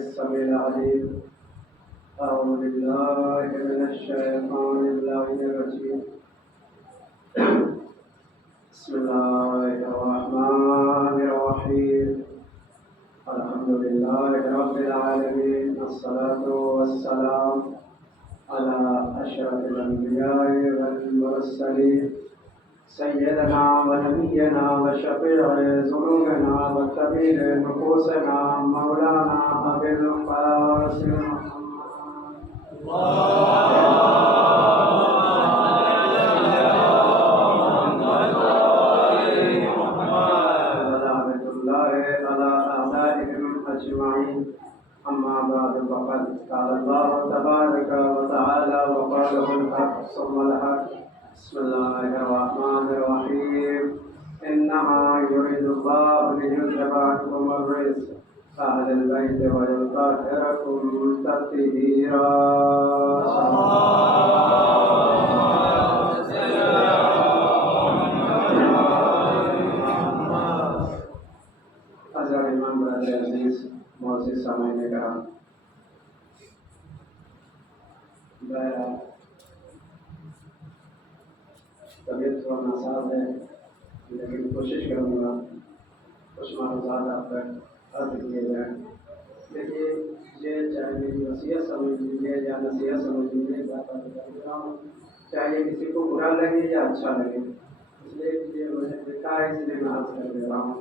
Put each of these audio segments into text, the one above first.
السميع العليم أعوذ بالله من الشيطان الرجيم بسم الله الرحمن الرحيم الحمد لله رب العالمين والصلاة والسلام على أشرف الأنبياء والمرسلين سيدنا ونبينا وشفيع ذنوبنا وكبير نفوسنا مولانا أبي القاسم ورحمة الله على أعدائهم أجمعين أما بعد فقد قال الله تبارك وتعالى وقاله الحق ثم الحق بسم الله الرحمن الرحيم إنما يريد الله ليذهب عنكم الرجس أهل البيت ويطهركم تطهيرا حضرات امام برادر عزیز معزز سامعین کرام، بہرحال طبیعت تھوڑا ناساز ہے لیکن کوشش کروں گا کچھ معلومات آپ تک عرض کیے جائیں۔ دیکھیے، یہ چاہے میری وصیت سمجھ لیجیے یا نصیحت سمجھ لیجیے، چاہے یہ کسی کو برا لگے یا اچھا لگے، اس لیے کہ مجھے لکھا ہے، اس لیے میں عرض کر دے رہا ہوں۔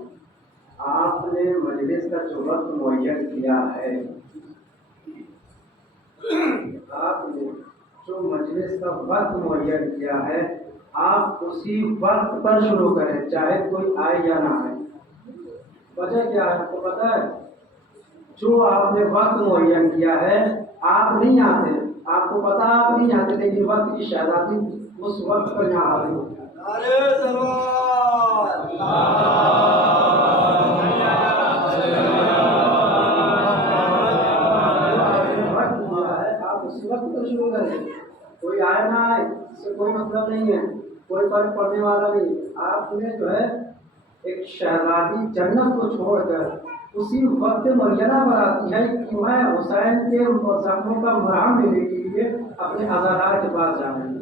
آپ نے مجلس کا جو وقت معین کیا ہے، آپ نے جو مجلس کا وقت معین کیا ہے، آپ اسی وقت پر شروع کریں، چاہے کوئی آئے یا نہ آئے۔ وجہ کیا ہے آپ کو پتہ ہے؟ جو آپ نے وقت معین کیا ہے، آپ نہیں آتے، آپ کو پتہ آپ نہیں آتے، لیکن وقت کی شہزادی اس وقت پر یہاں حاضر ہوتی ہے۔ شروع کریں، کوئی آئے نہ آئے اس سے کوئی مطلب نہیں ہے، کوئی فرق پڑنے والا نہیں۔ آپ نے جو ہے ایک شہزادی جنت کو چھوڑ کر اسی وقت معینہ پر آتی ہے کہ میں حسین کے زخموں کا مرہم لینے کے لیے اپنے عزادار کے پاس جاؤں گی۔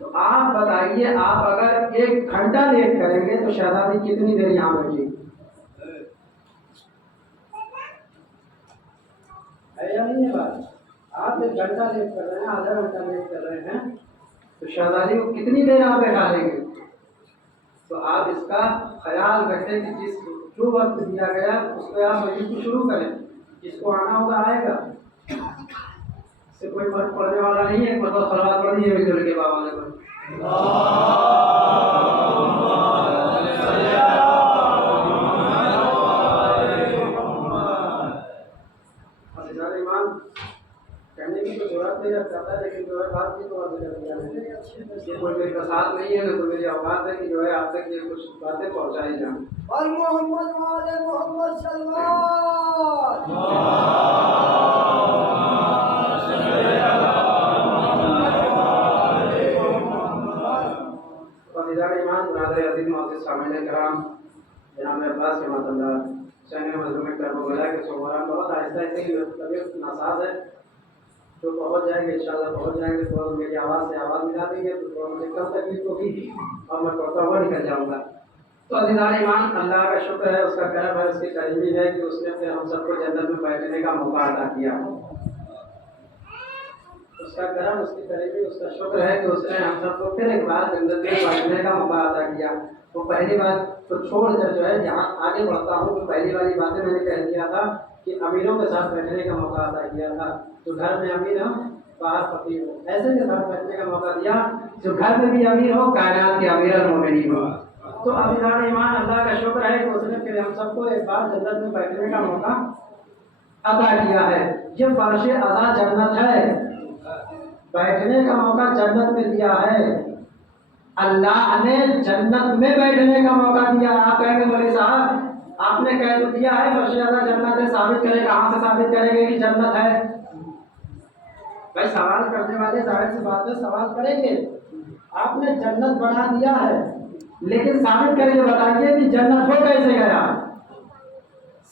تو آپ بتائیے، آپ اگر 1 گھنٹہ لیٹ کریں گے تو شہزادی کتنی دیر یہاں بیٹھے گی؟ ہے یا نہیں ہے بات؟ آپ 1 گھنٹہ لیٹ کر رہے ہیں، آدھا گھنٹہ لیٹ کر رہے ہیں، تو شہزادی کو کتنی دیر آپ بیٹھا دیں گے؟ تو آپ اس کا خیال رکھیں کہ جو وقت دیا گیا اس پہ آپ مجلس کو شروع کریں، جس کو آنا ہوگا آئے گا، اس سے کوئی فرق پڑنے والا نہیں ہے۔ مطلب صلوات پڑھ دیجیے میرے کے بابا نے کہنے کی تو ضرورت نہیں رکھتا ہے، لیکن جو ہے بات کی تو واضح کر دیا ہے۔ یہ کوئی میری فساد نہیں ہے، نہ تو میری اوقات ہے کہ جو ہے آپ تک یہ کچھ باتیں پہنچائی جائیں۔ اور محمد وعلى محمد صلی اللہ عزیزان ایمان، برادر عزیز معزز سامعین کرام، جناب عباس کے ماتمدار حسین مظلوم کربلا کے سواران بہت آہستہ آہستہ ہی طبیعت ناساز ہے، تو پہنچ جائیں گے انشاءاللہ، پہنچ جائیں گے۔ تو میری آواز سے آواز ملا دیں گے تو مجھے کم تکلیف ہوگی اور میں پڑھتا ہوا نکل جاؤں گا۔ تو عزیزان ایمان، اللہ کا شکر ہے، اس کا کرم ہے، اس کی کریمی ہے کہ اس نے پھر ہم سب کو جنت میں بیٹھنے کا موقع عطا کیا۔ اس کا کرم، اس کی کریمی، اس کا شکر ہے کہ اس نے ہم سب کو پھر ایک بار جنت میں بیٹھنے کا موقع عطا کیا۔ تو پہلی بات تو چھوڑ کر جو ہے یہاں آگے بڑھتا ہوں، تو پہلی والی باتیں میں نے کہہ دیا تھا کہ امیروں کے ساتھ بیٹھنے کا موقع عطا کیا تھا، جو گھر میں امیر ہو باہر فقیر ہو، ایسے کے ساتھ بیٹھنے کا موقع دیا جو گھر میں بھی امیر ہو، کائنات کے امیر المومنین ہو۔ تو عزیزان ایمان، اللہ کا شکر ہے کہ اس نے پھر ہم سب کو ایک بار جنت میں بیٹھنے کا موقع عطا کیا ہے۔ یہ فرش عزا جنت ہے، بیٹھنے کا موقع جنت میں دیا ہے، اللہ نے جنت میں بیٹھنے کا موقع دیا۔ آپ کہیں گے مولوی صاحب آپ نے کہہ تو دیا ہے فرش عزا جنت ہے، ثابت کرے، کہاں سے ثابت کریں گے کہ جنت ہے؟ بھائی سوال کرنے والے ظاہر سی بات ہے سوال کریں گے، آپ نے جنت بنا دیا ہے، لیکن ثابت کر کے بتائیے کہ جنت ہو کیسے گیا؟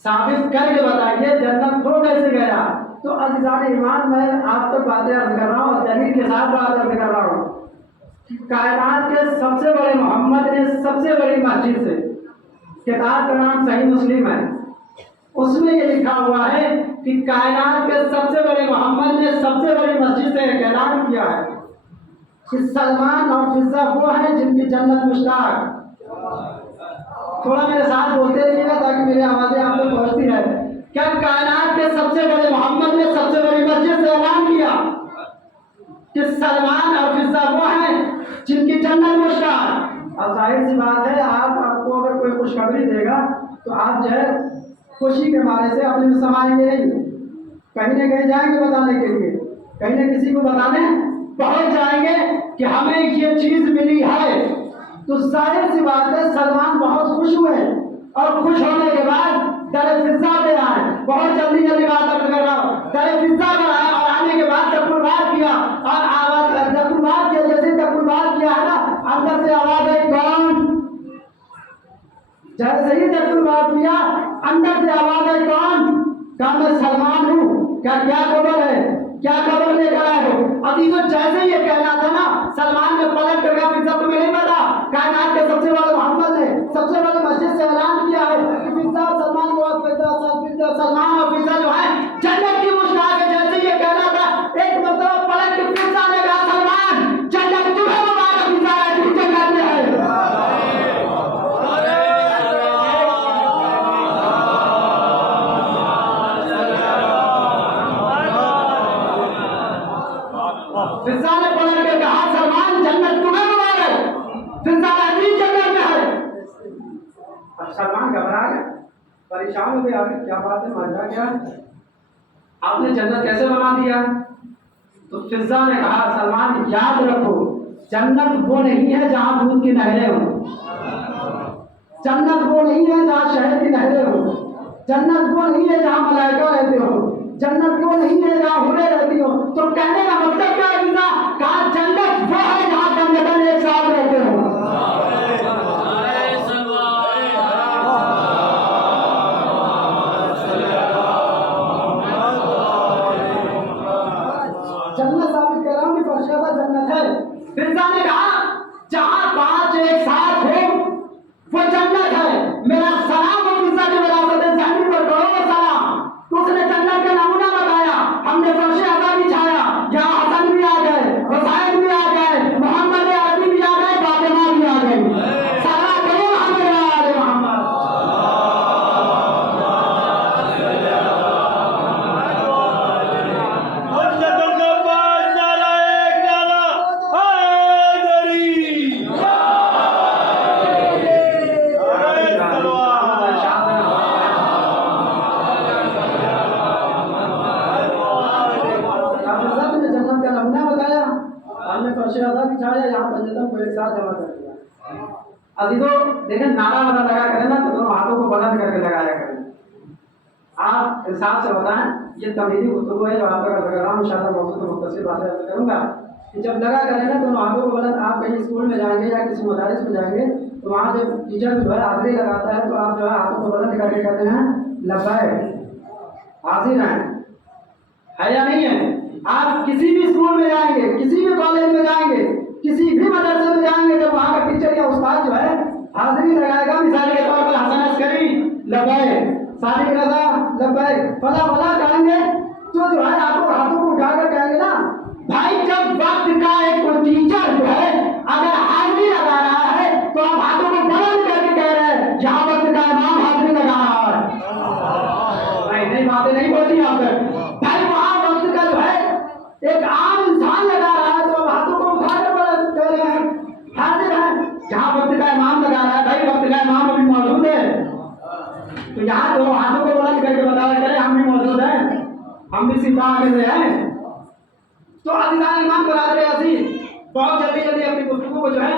ثابت کر کے بتائیے جنت ہو کیسے گیا؟ تو عزیزان ایمان میں آپ تک باتیں عرض کر رہا ہوں اور دلیل کے ساتھ بات عرض کر رہا ہوں. کائنات کے سب سے بڑے محمد نے سب سے بڑی مسجد سے، کتاب کا نام صحیح مسلم ہے، اس میں یہ لکھا ہوا ہے کہ کائنات کے سب سے بڑے محمد نے سب سے بڑی مسجد سے ایک اعلان کیا ہے کہ سلمان اور فضہ وہ ہیں جن کی جنت مشتاق. تھوڑا میرے ساتھ بولتے رہیے گا تاکہ میری آوازیں آپ تک پہنچتی رہے. کیا کائنات کے سب سے بڑے محمد نے سب سے بڑی مسجد سے اعلان کیا کہ سلمان اور فضہ وہ ہیں جن کی جنت مشتاق. اب ظاہر سی بات ہے آپ کو اگر کوئی خوشخبری دے گا تو آپ جو ہے خوشی کے مارے سے اپنے میں سمائیں گے نہیں، کہیں نہ کہیں جائیں گے بتانے کے لیے، کہیں نہ کسی کو بتانے پہنچ جائیں گے کہ ہمیں یہ چیز ملی ہے. تو ظاہر سی بات ہے سلمان بہت خوش ہوئے اور خوش ہونے کے بعد در فضہ پہ آئے. بہت جلدی بات عرض کر رہا ہوں. در فضہ پر آئے اور آنے کے بعد تقربات کیا اور آواز تقربات کیا. جیسے تقربات کیا ہے نا اندر سے آواز ہے کون؟ جیسے ہی تقربات کیا اندر سے آواز ہے کون؟ کہا میں سلمان ہوں. کیا خبر ہے؟ کیا خبر لے کر آئے ہو؟ ابھی تو جیسے یہ کہنا تھا نا سلمان نے پلٹ کر فضہ تمہیں نہیں پتا کائنات کے سب سے بڑے محمد نے سب سے بڑے مسجد سے اعلان کیا ہے کہ فضہ سلمان کو سلمان اور فضہ جو ہے جنت کی مشتاق ہے. جیسے یہ کہنا تھا ایک مرتبہ پلٹ کے فضہ نے کہا سلمان جنت تمہیں مبارک فضہ ہے تم جنت میں ہے. فضہ نے پلٹ کے کہا سلمان جنت تمہیں مبارک فضہ اپنی جنت میں ہے. اب سلمان گھبرا گیا، پریشان ہو گیا، کیا بات ہے ماجرا کیا ہے؟ آپ نے جنت کیسے بنا دیا؟ تو فضہ نے کہا سلمان یاد رکھو جنت وہ نہیں ہے جہاں دودھ کی نہریں ہوں، جنت وہ نہیں ہے جہاں شہد کی نہریں ہوں، جنت وہ نہیں ہے جہاں ملائکہ رہتے ہو، جنت وہ نہیں ہے جہاں حوریں رہتی ہو. تو کہنے کا مطلب کیا ہے؟ کہا جنت وہ ہے جہاں بندگان ایک ساتھ رہتے ہو. جنت ثابت کر رہا ہوں کہ فرشتہ جنت ہے. فضہ نے کہا جہاں پانچ ایک ساتھ ہو وہ جنت ہے. میرا سلام و فضہ کی وراثت ذہنی پر کرو سلام. تو اس نے جنت کا نمونہ بتایا. ہم نے فرش اعلیٰ بچھایا، یہاں حسن بھی آ گئے، حسین بھی آ گئے، محمد عربی بھی آ گئے، فاطمہ بھی آ گئی. سارا کرو محمد آل محمد. عزیزو دیکھیں نعرہ والا لگا کریں نا تو دونوں ہاتھوں کو بلند کر کے لگایا کریں. آپ انصاف سے بتائیں یہ تمہیدی گفتگو ہے جو آپ کا کر رہا ہوں. انشاءاللہ موضوع تو مختصر باتیں کروں گا کہ جب لگا کریں نا دونوں ہاتھوں کو بلند. آپ کہیں اسکول میں جائیں گے یا کسی مدارس میں جائیں گے تو وہاں جب ٹیچر جو ہے حاضری لگاتا ہے تو آپ جو ہے ہاتھوں کو بلند کر کے کہتے ہیں لبیک حاضر ہے یا نہیں ہے؟ آپ کسی بھی اسکول میں جائیں گے، کسی بھی کالج میں جائیں گے، کسی بھی مدرسے میں جائیں گے، جب وہاں کا ٹیچر یا استاد جو ہے حاضری لگائے گا مثال کے طور پر حسن عسکری لبیک، صادق رضا لبیک، فلاں فلاں کہیں گے تو جو ہے آپ کو ہاتھوں کو اٹھا کر کہیں گے نا بھائی جب وقت کا ایک ٹیچر جو ہے اگر حاضری لگا رہا ہے تو آپ ہاتھوں کو بلند کر کے کہہ رہے ہیں یہاں وقت کا امام حاضری لگا رہا ہے. نہیں باتیں نہیں بولتی آپ بھائی. وہاں وقت کا جو ہے ایک عام انسان لگا رہا ہے تو اب ہاتھوں کو اٹھا کر بلند کہہ رہے ہیں حاضر ہیں. جہاں وقت کا امام لگا رہا ہے بھائی وقت کا امام ابھی موجود ہے تو یہاں دونوں ہاتھوں کو بلند کر کے بتایا کرے ہم بھی موجود ہیں، ہم بھی سیدھا آگے سے ہیں. تو عزیزان ایمان برادر عزیز بہت جلدی اپنی گفتگو کو جو ہے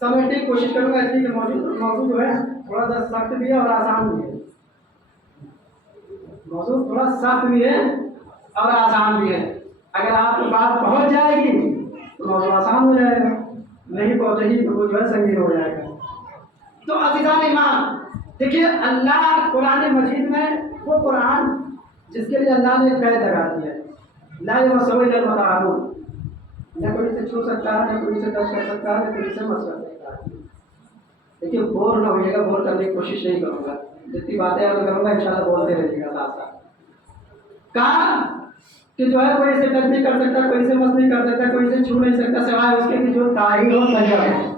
سمجھنے کی کوشش کروں گا اس لیے کہ موضوع جو ہے تھوڑا سا سخت بھی ہے اور آسان بھی ہے. موضوع تھوڑا سخت بھی ہے اور آسان بھی ہے. اگر آپ کی بات پہنچ جائے گی تو موضوع آسان ہو جائے گا، نہیں پہنچے گی تو وہ جو ہے سنگین ہو جائے گا. تو عزیزان ایمان دیکھیے اللہ قرآن مجید میں وہ قرآن جس کے لیے اللہ نے قید لگا دی ہے، لا یمسہ الا المطہرون، نہ کوئی سے چھو سکتا ہے، نہ کوئی سے ٹچ کر سکتا ہے، نہ کوئی سے مس کر سکتا ہے۔ دیکھیے بور نہ ہوئیے گا، بور کرنے کی کوشش نہیں کروں گا، جتنی باتیں میں کروں گا انشاءاللہ بولتے رہیے گا ساتھ ساتھ۔ کہا کہ جو ہے کوئی سے ٹچ نہیں کر سکتا، کوئی سے مس نہیں کر سکتا، کوئی سے چھو نہیں سکتا سوائے اس کے کہ جو طاہر ہو طیب ہے۔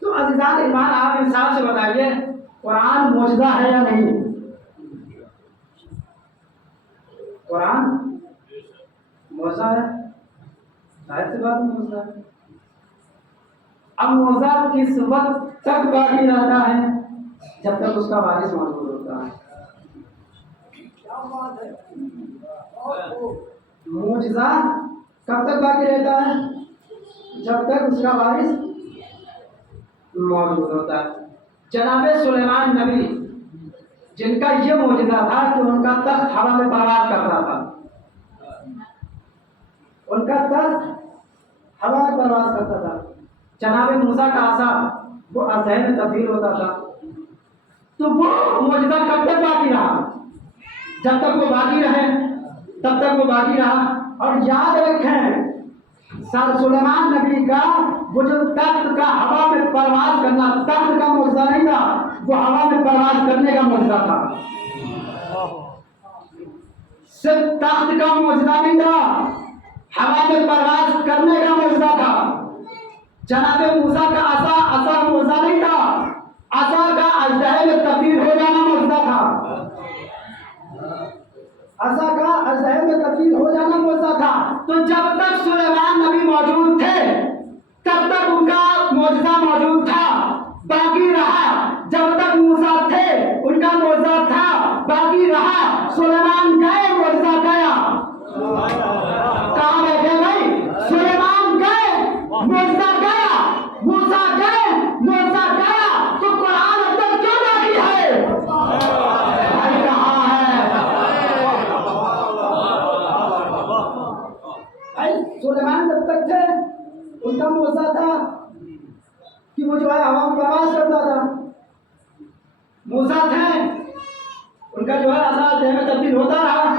تو عزیزان ایمان آپ انصاف سے بتائیے قرآن معجزہ ہے یا نہیں؟ قرآن معجزہ ہے، ظاہر سی بات معجزہ ہے۔ اب معجزہ کس وقت تک باقی رہتا ہے؟ جب تک اس کا وارث موجود ہوتا ہے۔ کیا بات ہے؟ معجزہ کب تک باقی رہتا ہے؟ جب تک اس کا وارث موجود ہوتا ہے۔ جناب سلیمان نبی جن کا یہ معجزہ تھا کہ ان کا تخت ہوا میں پرواز کرتا تھا، ان کا تخت ہوا میں پرواز کرتا تھا۔ جناب موسیٰ کا عصا وہ عصا میں تبدیل ہوتا تھا۔ تو وہ معجزہ کب تک باقی رہا؟ جب تک وہ باقی رہے تب تک وہ باقی رہا۔ اور یاد رکھیں سر سلیمان نبی کا وہ جو تخت کا ہوا میں پرواز کرنا تخت کا معجزہ نہیں تھا، وہ ہوا میں پرواز کرنے کا معجزہ تھا۔ صرف تخت کا معجزہ نہیں تھا، ہوا میں پرواز کرنے کا معجزہ تھا۔ جناب موسیٰ کا عصا معجزہ نہیں تھا، عصا کا اژدہے میں تبدیل ہو جانا معجزہ تھا۔ عصا کا اژدہے میں تبدیل ہو جانا معجزہ تھا۔ تو جب تک سلیمان نبی موجود تھے تب تک ان کا معجزہ موجود تھا، باقی رہا۔ جب تک موسیٰ تھے ان کا معجزہ تھا، باقی رہا۔ سلیمان گئے، معجزہ گیا۔ کہاں بیٹھے بھائی؟ سلیمان گئے، معجزہ گیا۔ موسیٰ گئے، معجزہ گیا۔ تو قرآن اب تک کیوں باقی ہے؟ بھائی کہاں ہے؟ سلیمان جب تک تھے ان کا معجزہ تھا کہ وہ جو ہے ہوا میں پرواز کرتا تھا۔ موسیٰ تھے ان کا جو ہے عصا اژدہے میں تبدیل ہوتا رہا۔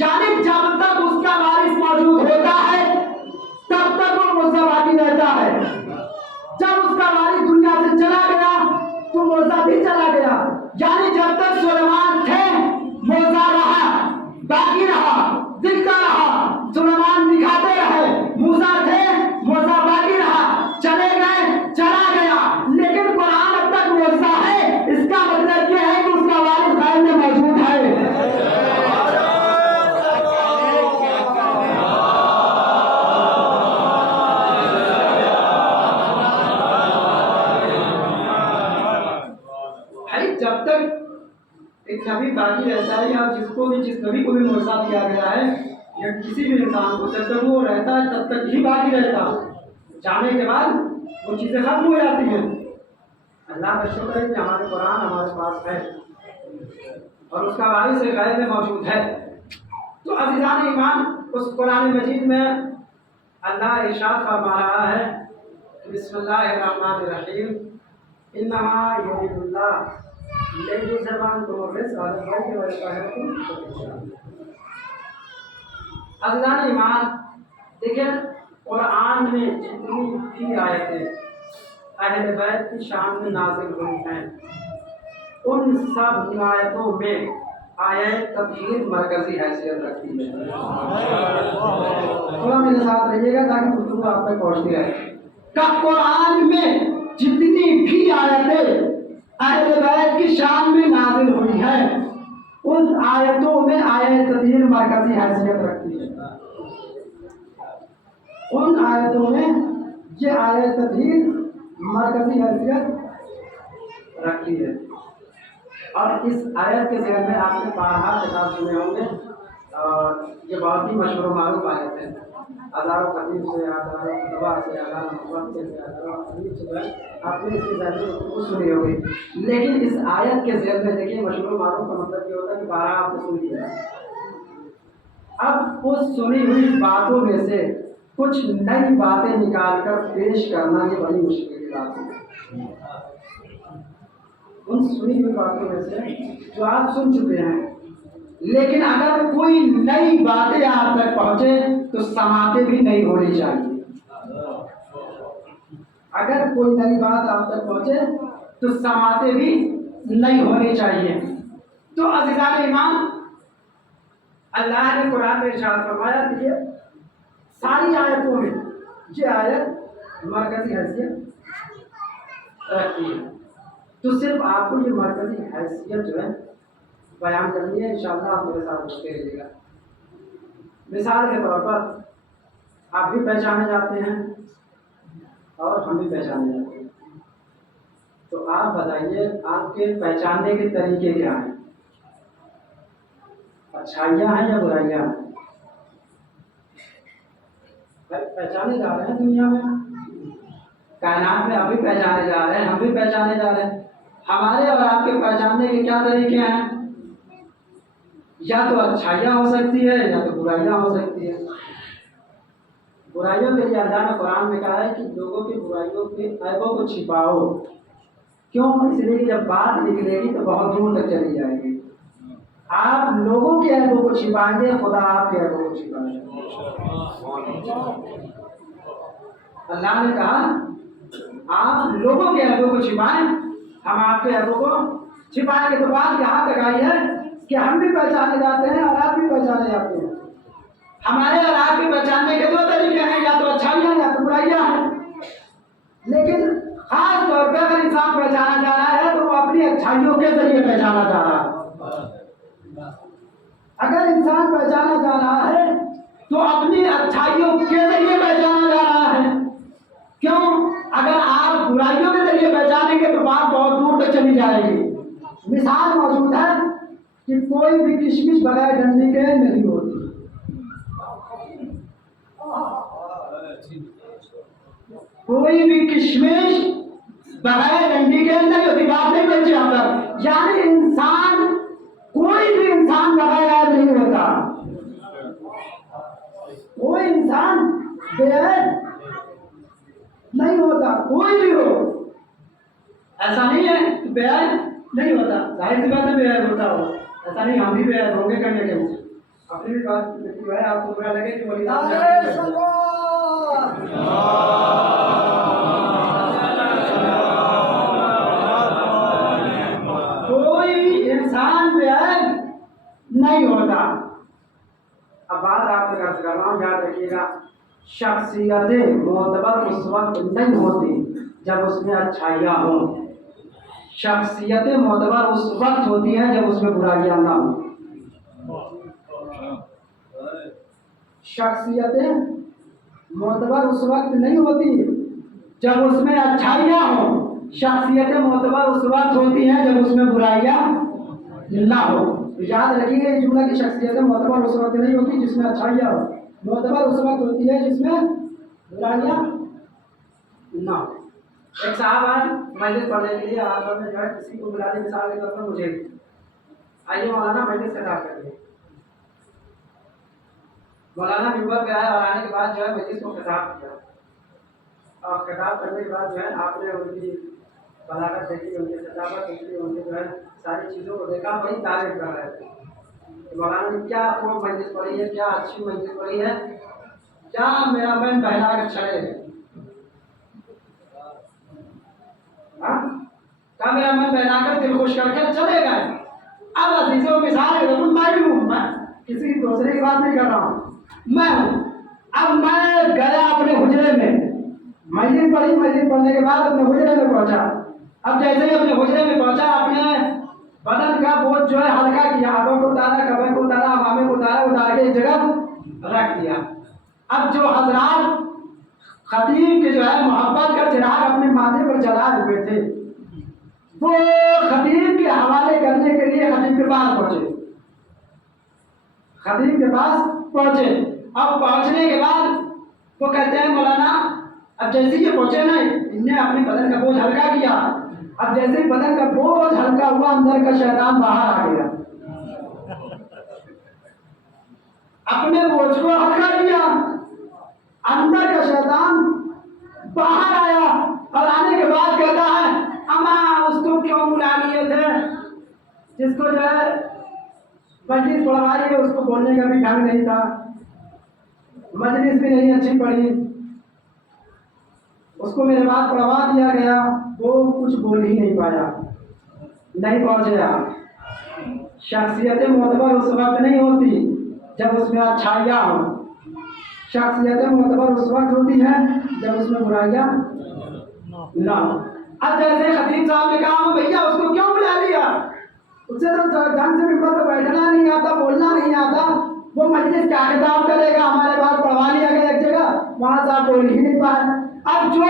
یعنی جب تک اس کا وارث موجود ہوتا ہے تب تک وہ معجزہ باقی رہتا ہے۔ جب اس کا وارث دنیا سے چلا گیا تو معجزہ بھی چلا گیا۔ یعنی جب تک سلیمان تھے معجزہ رہا، باقی رہا، دکھتا رہا، سلیمان دکھاتے رہے۔ موسیٰ تھے، معجزہ باقی رہا، چلے گئے، چلا گیا۔ لیکن قرآن اب تک معجزہ ہے، اس کا مطلب یہ ہے کہ اس کا وارث غیب میں موجود ہے۔ جب تک ایک نبی باقی رہتا ہے یا جس نبی کو بھی معجزہ دیا گیا ہے یا کسی بھی انسان کو، جب تک وہ رہتا ہے تب تک ہی باقی رہتا ہے۔ جانے کے بعد وہ چیزیں ختم ہو جاتی ہیں۔ اللہ کا شکر ہے کہ ہمارے قرآن ہمارے پاس ہے اور اس کا وارث غیب میں موجود ہے۔ تو عزیزان ایمان اس قرآن مجید میں اللہ ارشاد فرما رہا ہے، بسم اللہ الرحمن الرحیم، انما یرید اللہ لیجعل عنکم الرجس علی البیت ویطہرکم۔ عزیزان ایمان دیکھیں قرآن میں جتنی بھی آیتیں اہل بیت کی شان میں نازل ہوئی ہیں ان سب آیتوں میں آیت تطہیر مرکزی حیثیت رکھتی ہے۔ تھوڑا میرے ساتھ رہیے گا تاکہ گفتگو آپ تک پہنچتی رہے۔ کہ قرآن میں جتنی بھی آیتیں اہل بیت کی شان میں نازل ہوئی ہے ان آیتوں میں آیت تطہیر مرکزی حیثیت رکھتی ہے۔ ان آیتوں میں یہ آیت تطہیر مرکزی حیثیت رکھتی ہے۔ اور اس آیت کے ذہن میں آپ نے بارہا خطاب سنے ہوں گے اور یہ بہت ہی مشہور و معروف آیت ہے۔ ہزاروں قدیم سے، ہزاروں دبا سے، ہزاروں مقدمے سے، ہزاروں حدیث سے آپ نے اس کی ذہن سنی ہوگی۔ لیکن اس آیت کے ذہن میں دیکھیے مشہور و معروف کا مطلب یہ ہوتا ہے کہ بارہا آپ نے سن لیا۔ اب اس سنی ہوئی باتوں میں سے کچھ نئی باتیں نکال کر پیش کرنا یہ بڑی مشکل کی بات ہے۔ उन सुनी हुई बातों में से जो आप सुन चुके हैं, लेकिन अगर कोई नई बातें आप तक पहुंचे तो समाते भी नहीं होनी चाहिए। अगर कोई नई बात आप तक पहुंचे तो समाते भी नहीं होनी चाहिए। तो अज़ीज़ान ईमान, अल्लाह ने कुरान में इरशाद फरमाया कि ये सारी आयतों में ये आयत मरकज़ी हैसियत रखती है। तो सिर्फ आपको ये मरकज़ी हैसियत जो है बयान करनी है। इंशाअल्लाह आप मेरे साथ होते रहिएगा। मिसाल के तौर पर आप भी पहचाने जाते हैं और हम भी पहचाने जाते हैं। तो आप बताइए, आपके पहचानने के तरीके क्या हैं? अच्छाइयाँ हैं या बुराइयाँ हैं? पहचाने जा रहे हैं दुनिया में, कायनात में अभी पहचाने जा रहे हैं, हम भी पहचाने जा रहे हैं। हमारे और आपके पहचानने के क्या तरीके हैं? या तो अच्छाइयाँ हो सकती है या तो बुराइयाँ हो सकती है। बुराइयों के लिए अल्लाह ने कुरान में कहा है कि लोगों की बुराइयों के ऐबों को छिपाओ। क्यों? इसलिए कि जब बात निकलेगी तो बहुत दूर तक चली जाएगी। आप लोगों के ऐबों को छिपाएंगे, खुदा आपके ऐबों को छिपाएंगे। अल्लाह ने कहा आप लोगों के ऐबों को छिपाएं, हम आपके ऐबों को छिपाएंगे। तो बात यहाँ तक आई है कि हम भी पहचाने जाते हैं और आप भी पहचाने जाते हैं। हमारे और आपके पहचानने के दो तरीके हैं, या तो अच्छाइयाँ या तो बुराइयाँ हैं। लेकिन खास तौर पर अगर इंसान पहचाना जा रहा है तो वो अपनी अच्छाइयों के जरिए पहचाना जा रहा है। अगर इंसान पहचाना जा रहा है तो अपनी अच्छाइयों के जरिए पहचाना जा रहा है। क्यों? अगर आप बुराइयों के जरिए पहचानेंगे तो बात बहुत दूर तक चली जाएगी। मिसाल मौजूद है कि कोई भी किशमिश बगैर डंडी के नहीं होती। कोई भी किशमिश बगैर डंडी के नहीं होती। बात नहीं बची यहाँ पर। यानी इंसान, कोई भी इंसान बगैर ऐब नहीं होता। कोई इंसान बेऐब नहीं होता, कोई भी हो। ऐसा नहीं है कि बेऐब नहीं होता, जाहिर सी बात है बेऐब होता हो। ऐसा नहीं, हम भी बेऐब होंगे कहीं ना कहीं। अपनी भी बात जो है आपको बुरा लगे कि बोली कोई इंसान बेऐब नहीं होता। अब बात आपसे अर्ज कर रहा हूँ, याद रखिएगा, शख्सियतें मोतबर उस वक्त नहीं होती जब उसमें अच्छाइयाँ हों। शख्सियतें मोतबर उस वक्त होती हैं जब उसमें बुराइयाँ ना हो। शख्सियतें मोतबर उस वक्त नहीं होती जब उसमें अच्छाइयाँ हों। शख्सियतें मोतबर उस वक्त होती हैं जब उसमें बुराइयाँ ना हो। याद रखिए इस जुमला की शख्सियतें मोतबर उस वक्त नहीं होती जिसमें अच्छाइयाँ हो। मोतबर उस वक्त होती है जिसमें बुराइयाँ ना हो। एक साहब आए मस्जिद पढ़ने के लिए, आखिर में जो है किसी को बुला ली, मिसाल के तौर पर मुझे, आइए मौलाना मस्जिद से खिताब करिए। मौलाना मिंबर पे आया और आने के बाद जो है मस्जिद को खिताब किया। और खिताब करने के बाद जो है आपने उनकी बलागत देखी, उनकी सजावट देखी, उनकी जो है सारी चीज़ों को देखा, वही तारीफ कर रहे थे। मौलाना ने क्या वो मस्जिद पढ़ी है, क्या अच्छी मस्जिद पढ़ी है, क्या मेरा मन बहला कर चले, क्या मेरा मन बहलाकर दिल खुश करके चले गए। अब अजीजों मिसाल के रूप मैं भी हूँ, मैं किसी दूसरे की बात नहीं कर रहा हूँ, मैं हूँ। अब मैं गया अपने हुजरे में, मस्जिद पढ़ी, मस्जिद पढ़ने के बाद अपने हुजरे में पहुंचा। अब जैसे ही अपने हुजरे में पहुंचा, अपने बदन का बोझ जो है हल्का किया, आगों को उतारा, कबर को उतारा, अमामे को उतारा, उतार के एक जगह रख दिया। अब जो हजरात खतीब के जो है मोहब्बत का चिराग अपने माथे पर जलाए हुए थे, वो खतीब के हवाले करने के लिए खतीब के पास पहुंचे। खतीब के पास पहुंचे। अब पहुंचने के बाद वो कहते हैं मौलाना, अब जैसे ये पहुंचे ना, इनने अपने बदन का बोझ हल्का किया। अब जैसे ही बदन का बोझ हल्का हुआ, अंदर का शैतान बाहर आ गया। अपने बोझ को हल्का किया, अंदर का शैतान बाहर आया और आने के बाद कहता है, अम्मा उसको क्यों बुला लिए जिसको जो है मजलिस पढ़वा रही है उसको बोलने का भी ढंग नहीं था, मजलिस भी नहीं अच्छी पढ़ी, उसको मेरे बाद पढ़वा दिया गया, वो कुछ बोल ही नहीं पाया, नहीं पहुंचा। शख्सियत मोतबर उस वक्त नहीं होती जब उसमें अच्छाइयाँ हो, शख्सियत मोतबर उस वक्त होती है जब उसमें बुराइयाँ ना हो। अब जैसे खतीब साहब ने कहा भैया उसको क्यों बुला लिया, उससे तो ढंग से मिंबर पर बैठना नहीं आता, बोलना नहीं आता, वो मजलिस क्या खिताब करेगा, हमारे पास पढ़वा लिया गया एक जगह, वहां से आप बोल ही नहीं पाए। अब जो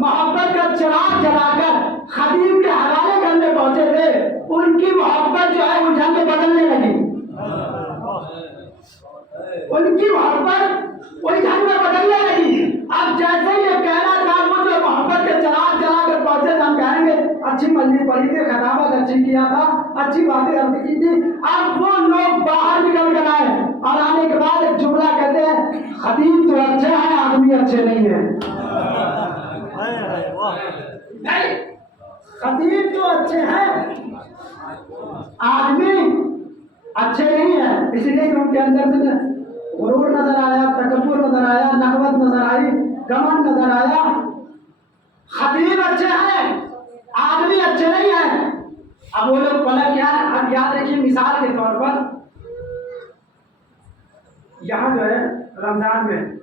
मोहब्बत का चिराग जलाकर खतीब के हवाले करने पहुंचे थे, उनकी मोहब्बत जो है उलझन में बदलने लगी, उनकी मोहब्बत उलझन में बदलने लगी। अब जैसे ये कहना था, वो जो मोहब्बत के चिराग जलाकर पहुंचे, हम कहेंगे अच्छी मजलिस पढ़ी थी, खताबत अच्छी किया था, अच्छी बातें अर्ज की थी। अब वो लोग बाहर निकल कर आए और आने के बाद एक जुमला कहते हैं, खतीब तो अच्छे हैं, आदमी अच्छे नहीं है। नहीं, खतीब तो अच्छे हैं, आदमी अच्छे नहीं है। इसलिए कि उनके अंदर से गुरूर नजर आया, तकब्बुर नजर आया, नखवत नजर आई, घमंड नजर आया। खतीब अच्छे हैं, आदमी अच्छे नहीं है। अब वो लोग पलट क्या है, अब याद रखिए, मिसाल के तौर पर यहाँ जो है रमजान में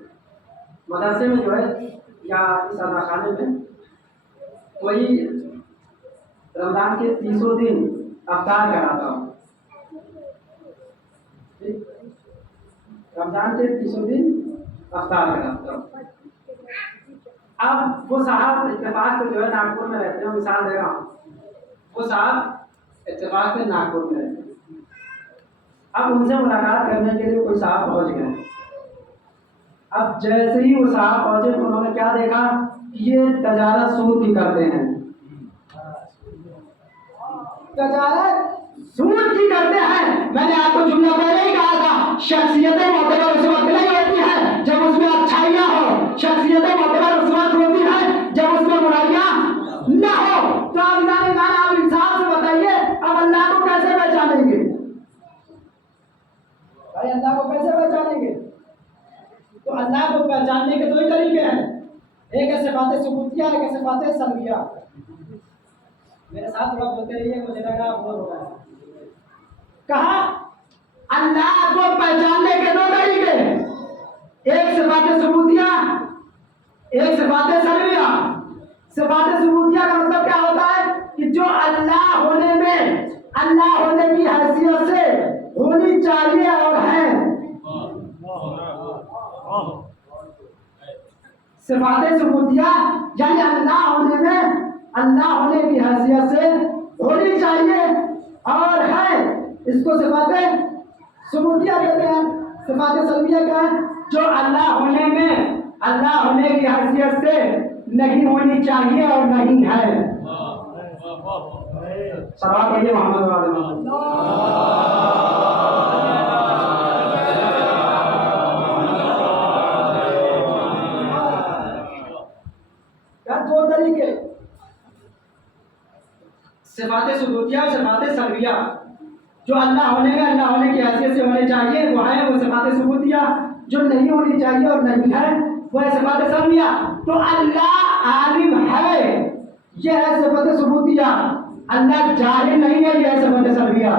मदरसे में जो है या इस खाने में कोई रमजान के 30 दिन अफ्तार कराता हूँ, रमजान के 30 दिन अफ्तार कराता हूँ। अब वो साहब इत्तेफाक से जो है नागपुर में रहते हैं, मिसाल दे रहा हूँ, वो साहब इत्तेफाक से नागपुर में रहते हैं। अब उनसे मुलाकात करने के लिए कोई साहब पहुंच गए। अब जैसे ही वो साहब पहुंचे तो उन्होंने क्या देखा कि ये तजारत सूद की करते हैं, तजारत सूद की करते हैं। मैंने आपको जुमला पहले ही कहा था, शख्सियतें मोतबर उस वक्त नहीं होती है जब उसमें अच्छाइयाँ हो, शख्सियतें मोतबर उस वक्त होती है जब उसमें बुराइयाँ न हो। तो आप इंसान से बताइए, अब अल्लाह को कैसे पहचानेंगे भाई, अल्लाह को कैसे पहचानेंगे? तो अल्लाह को पहचानने के 2 ही तरीके हैं, एक है सिफात सुबूतिया, एक है सिफात सल्बिया। मेरे साथ थोड़ा बोलते रहिए, मुझे लगा बोर हो रहा है। कहा अल्लाह को पहचानने के 2 तरीके, एक सिफात सुबूतिया, एक सिफात सल्बिया। सिफात सुबूतिया का मतलब क्या होता है कि जो अल्लाह होने में, अल्लाह होने की हैसियत से होनी चाहिए और है। सिफात सुबूतिया यानी अल्लाह होने में, अल्लाह होने की हैसियत से होनी चाहिए और है, इसको सिफात सुबूतिया कहते हैं। सिफात सल्बिया क्या है? जो अल्लाह होने में, अल्लाह होने की हैसियत से नहीं होनी चाहिए और नहीं है। सलाम पढ़िए मोहम्मद वाले मोहम्मद। क्या 2 तरीके, सिफात सुबूतिया और सिफात सल्बिया। जो अल्लाह होने में, अल्लाह होने की हैसियत से होने चाहिए वो है, वो सिफात सुबूतिया। जो नहीं होनी चाहिए और नहीं है वो है सिफात सल्बिया। तो अल्लाह आलिम है, ये है सिफात सुबूतिया। अल्लाह जाहिल नहीं है, ये है सिफात सल्बिया।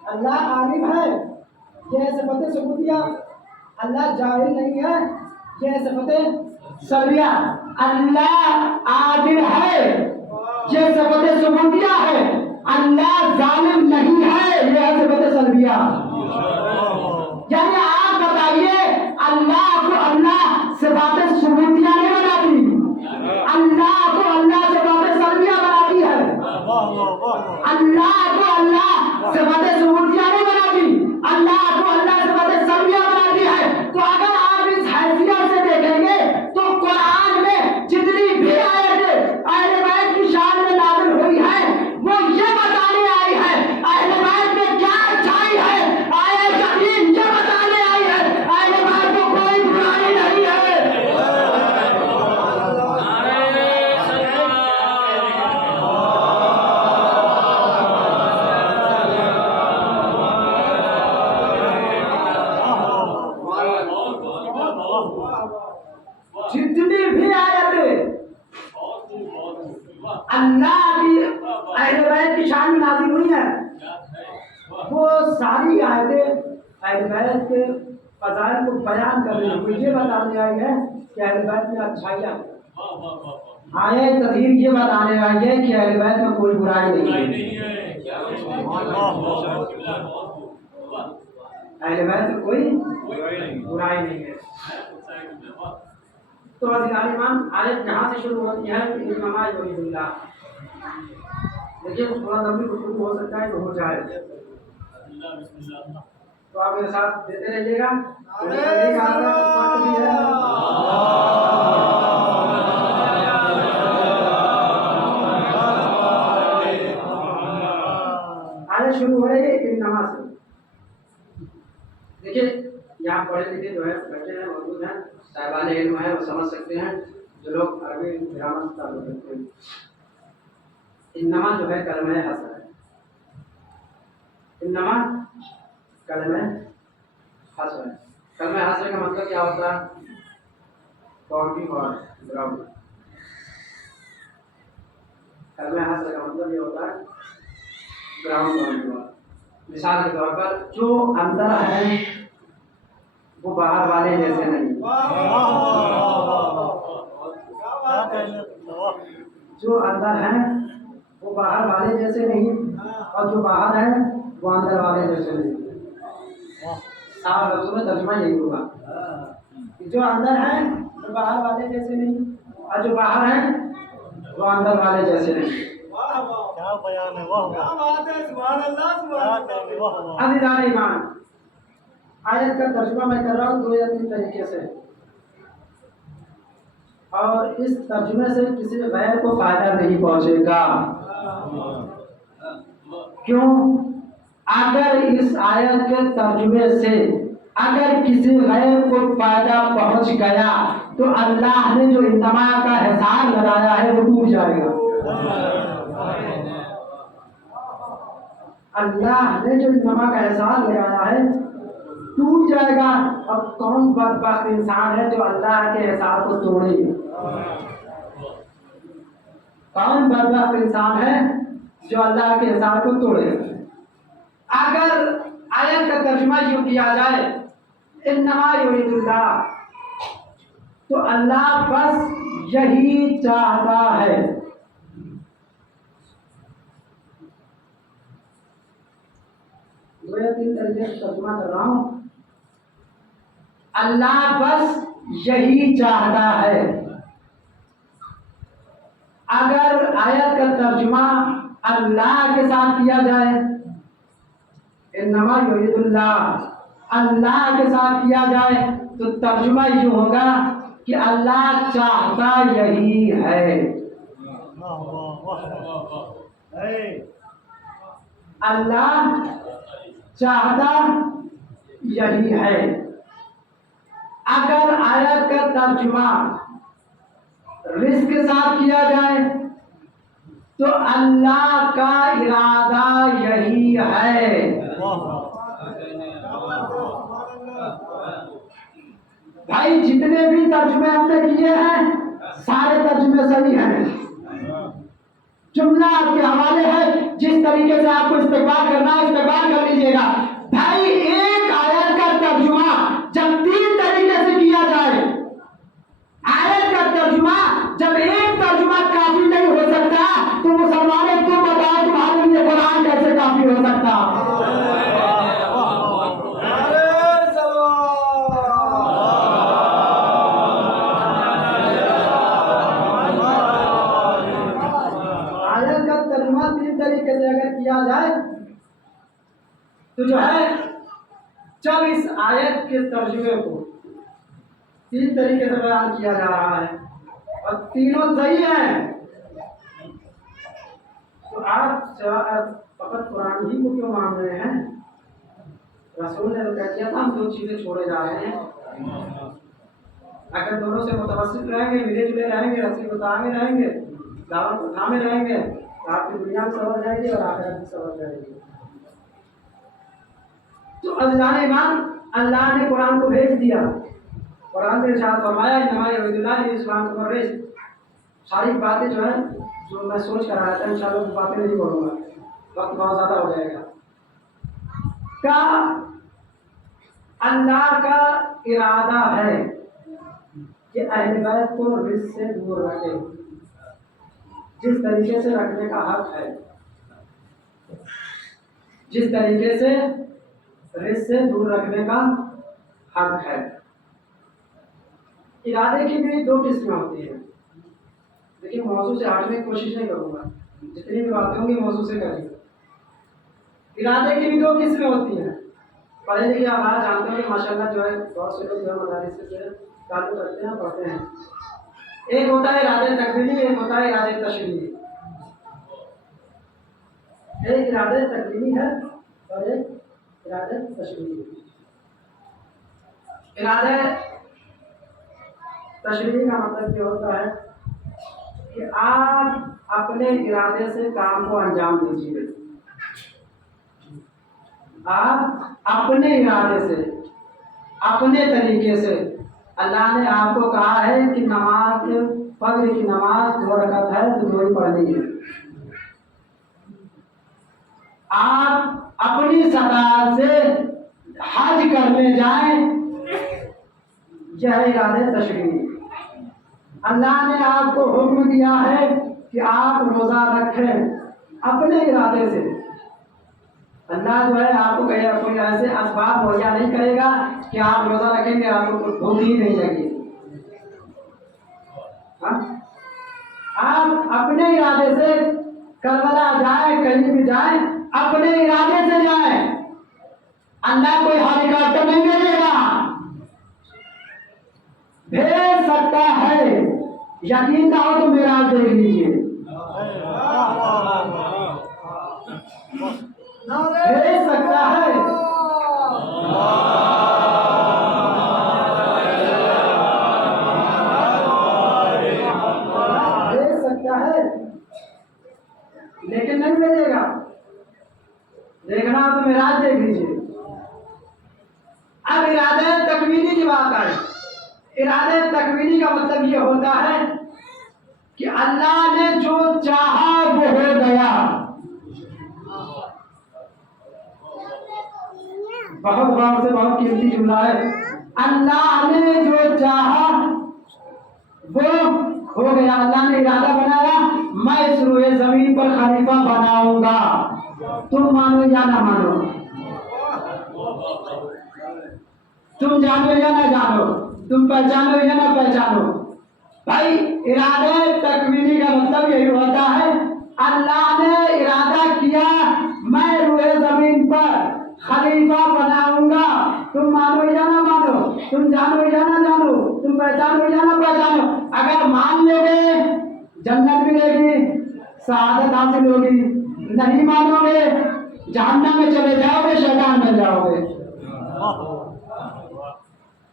अल्लाह आलिम है, ये सिफत सुबूतिया। अल्लाह जाहिल नहीं है, ये सिफत सल्बिया। अल्लाह आदिल है, ये सिफत सुबूतिया है। अल्लाह जालिम नहीं है, ये है सिफत सल्बिया। यानी आप बताइए, अल्लाह को अल्लाह सिफात सुबूतिया नहीं बनाती, अल्लाह को अल्लाह सिफात सल्बिया बनाती है। अल्लाह को अल्लाह सिफात सुबूतिया नहीं बनाती, अल्लाह को अल्लाह सिफात सल्बिया बनाती है। तो अगर आप इस हैसियत से देखेंगे तो कुरान में जितनी भी आयतें अहले बैत की शान में नाज़िल हुई है, वो ये बताने आई है अहले बैत में क्या अच्छाई है, जितनी भी आयतें अल्लाह की अहले बैत की शान में नाज़िल हुई है, वो सारी आयतें अहले बैत के फज़ाइल को बयान कर रही है। ये बताने आई है कि अहले बैत में अच्छाइयाँ, आयत तदहीर ये बताने आई है कि अहले बैत में कोई बुराई नहीं है। अहले बैत में कोई बुराई नहीं है। तो अज़ीज़ान ईमान, आयत यहाँ से शुरू होती है कि इन्नमा युरीदुल्लाह। देखिए थोड़ा लंबी गुफ्तगू हो सकता है तो हो जाए, तो आप मेरे साथ देते रहिएगा। आयत शुरू हो रही है इन्नमा से। देखिए यहाँ पढ़े लिखे जो है बैठे हैं, मौजूद हैं, साहिबान इल्म है, वो समझ सकते हैं जो लोग अरबी ग्रामर से ताल्लुक़ रखते हैं। इन्नमा जो है कलमा हसर है। इन्नमा कलमा हसर है। कलमा हसर का मतलब क्या होता है? Boundary for ground. कलमा हसर का मतलब ये होता है ग्राउंड बाउंड्री। मिसाल के तौर पर जो अंदर है वो बाहर वाले जैसे नहीं, जो अंदर है वो बाहर वाले जैसे नहीं, और जो बाहर है वो अंदर वाले जैसे नहीं। साफ लफ्ज़ों में तर्जुमा यही होगा कि जो अंदर है वो बाहर वाले जैसे नहीं, और जो बाहर है वो अंदर वाले जैसे नहीं। क्या बयान है, वाह क्या बात है, सुभान अल्लाह, सुभान अल्लाह। अज़ीज़ान ईमान, आयत का तर्जुमा मैं कर रहा हूँ 2 या 3 तरीके से, और इस तर्जुमे से किसी गैर को फायदा नहीं पहुंचेगा। क्यों? अगर इस आयत के तर्जुमे से अगर किसी गैर को फायदा पहुंच गया तो अल्लाह ने जो इन्नमा का हिसाब लगाया है वो टूट जाएगा। अल्लाह ने जो इन्नमा का एहसान लगाया है टूट जाएगा। अब कौन बदबख्त इंसान है जो अल्लाह के एहसान को तोड़े? कौन बदबख्त इंसान है जो अल्लाह के एहसान को तोड़े? अगर आयत का तर्जुमा यूं किया जाए इन्नमा युरीदुल्लाह, तो अल्लाह बस यही चाहता है। दो या 3 तरीके से तर्जुमा कर रहा हूं। अल्लाह बस यही चाहता है। अगर आयत का तर्जुमा अल्लाह के साथ किया जाए, इन्नमा युरीदुल्लाह अल्लाह के साथ किया जाए, तो तर्जुमा यूं होगा कि अल्लाह चाहता यही है। अल्लाह चाहता यही है। अगर आयत का तर्जुमा रिस्क के साथ किया जाए तो अल्लाह का इरादा यही है। भाई जितने भी तर्जुमे हमने किए हैं सारे तर्जुमे सही हैं। जुमला आपके हवाले है, जिस तरीके से आपको इस्तेमाल करना है इस्तेमाल कर लीजिएगा। भाई एक आयत का तर्जुमा जब 3 तरीके से किया जाए, आयत का तर्जुमा जब एक तर्जुमा काफी नहीं हो सकता तो मुसलमानों तुम बताओ तुम्हारे लिए कुरान कैसे काफी हो सकता? आयत का तर्जुमा 3 तरीके से अगर किया जाए तो जो है, जब इस आयत के तर्जुमे को 3 तरीके से बयान किया जा रहा है और तीनों सही हैं, तो आप फकत कुरान ही को क्यों मान रहे हैं? रसूल ने कह दिया था हम 2 चीजें छोड़े जा रहे हैं। अगर दोनों से मुतवस्सित रहेंगे, मिले जुले रहेंगे, रस्सी को तामे रहेंगे, दावत को थामे रहेंगे, तो आपकी दुनिया में सवर जाएगी और आखिरत में सवर जाएगी। तो अज़ीज़ान ईमान, अल्लाह ने कुरान को भेज दिया कुरान में इरशाद फरमाया इन्नमा युरिदुल्लाह लियुस्लिम तुम्हारे सारी बातें जो है जो मैं सोच कर आया था इंशाल्लाह वो बातें नहीं बोलूँगा, वक्त बहुत ज़्यादा हो जाएगा। क्या अल्लाह का इरादा है कि अहले बैत को रिज़्क़ से दूर रखे, जिस तरीके से रखने का हक है, जिस तरीके से रिज़्क़ से दूर रखने का हक है। इरादे की भी दो किस्में होती हैं। देखिए मौजू से हटने की कोशिश नहीं करूँगा, जितनी भी बातें होंगी मौजू से करेंगे। इरादे की भी दो किस्में होती हैं। पढ़े लिखे आप आज जानते हो कि माशाल्लाह जो है बहुत से लोग जो है मदारिस से ताल्लुक़ रखते हैं, पढ़ते हैं। एक होता है इरादे तकवीनी, एक होता है इरादे तशरीई। एक इरादे तकवीनी है और एक इरादे तशरीई। इरादे तशरीई का मतलब ये होता है कि आप अपने इरादे से काम को अंजाम दीजिए। आप अपने इरादे से, अपने तरीके से, अल्लाह ने आपको कहा है कि नमाज, फज्र की नमाज 2 रकात है तो 2 ही पढ़नी है। आप अपनी सलाह से हज करने जाएं, यह इरादे तशरीई। अल्लाह ने आपको हुक्म दिया है कि आप रोज़ा रखें अपने इरादे से। अल्लाह जो है आपको कहे कोई ऐसे असबाब मुहैया नहीं करेगा कि आप रोज़ा रखेंगे आपको भूख ही नहीं लगेगी। आप अपने इरादे से करबला जाए, कहीं भी जाए, अपने इरादे से जाए। अल्लाह कोई हेलीकॉप्टर नहीं भेजेगा, भेज सकता है। यकीन ना हो तो मेरा देख लीजिए, भेज सकता है। भेज सकता है लेकिन नहीं भेजेगा। देखना तो मेराज देख लीजिए। अब इरादे तकवीनी की बात आई। इरादे तकवीनी का मतलब ये होता है कि अल्लाह ने जो चाहा वो हो गया। बहुत गौर से, बहुत कीमती जुमला है। अल्लाह ने जो चाहा वो हो गया। अल्लाह ने इरादा बनाया मैं इस रूए जमीन पर खलीफा बनाऊंगा। तुम मानो या ना मानो, तुम जानो या ना जानो, तुम पहचानो या ना पहचानो। भाई इरादे तकवीनी का मतलब यही होता है अल्लाह ने इरादा किया मैं रूए जमीन पर खलीफा बनाऊंगा। तुम मानो या ना मानो, तुम जानो या ना जानो, तुम पहचानो या ना पहचानो। अगर मान लोगे जन्नत मिलेगी, शहादत हासिल होगी। नहीं मानोगे जहन्नम में चले जाओगे, शैतान बन जाओगे।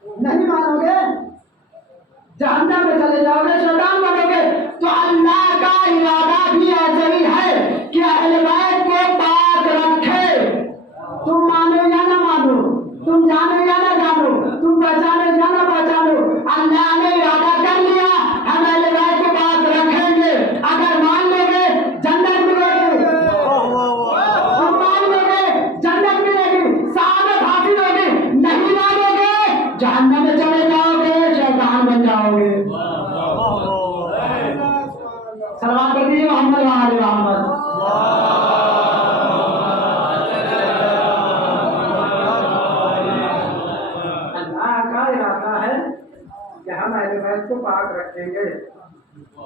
नहीं मानोगे जहन्नम में चले जाओगे, शैतान बनोगे। तो अल्लाह का इरादा भी ऐसा ही है कि अहले बैत को पाक रखे। तुम मानो या ना मानो, तुम जानो या ना जानो, तुम पहचानो या ना पहचानो, अल्लाह ने इरादा कर लिया हम अहले बैत को पाक रखेंगे। अगर मान लोगे जन्नत मिलेगी, तुम मान लोगे जन्नत मिलेगी, शहादत हासिल होगी। नहीं मानोगे जहन्नम में चले जाओगे, शैतान बन जाओगे। सलाम कर दीजिए मोहम्मद वाले मोहम्मद। अल्लाह का इरादा है कि हम अहले बैत को पाक रखेंगे।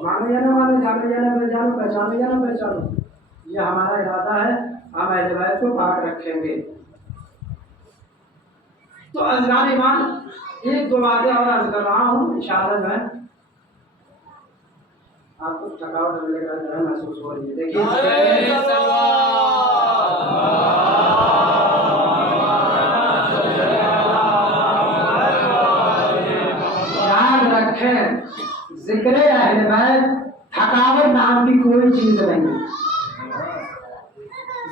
मानो या ना मानो, जानो या ना पहचानो, पहचानो या ना पहचानो, ये हमारा इरादा है, हम अहले बैत को पाक रखेंगे। तो अज़रान ईमान एक दो बातें और अर्ज कर रहा हूँ इंशाअल्लाह। जो है आपको थकावट वगैरह महसूस हो रही है। देखिए याद रखें जिक्र अहले बैत थकावट नाम की कोई चीज नहीं।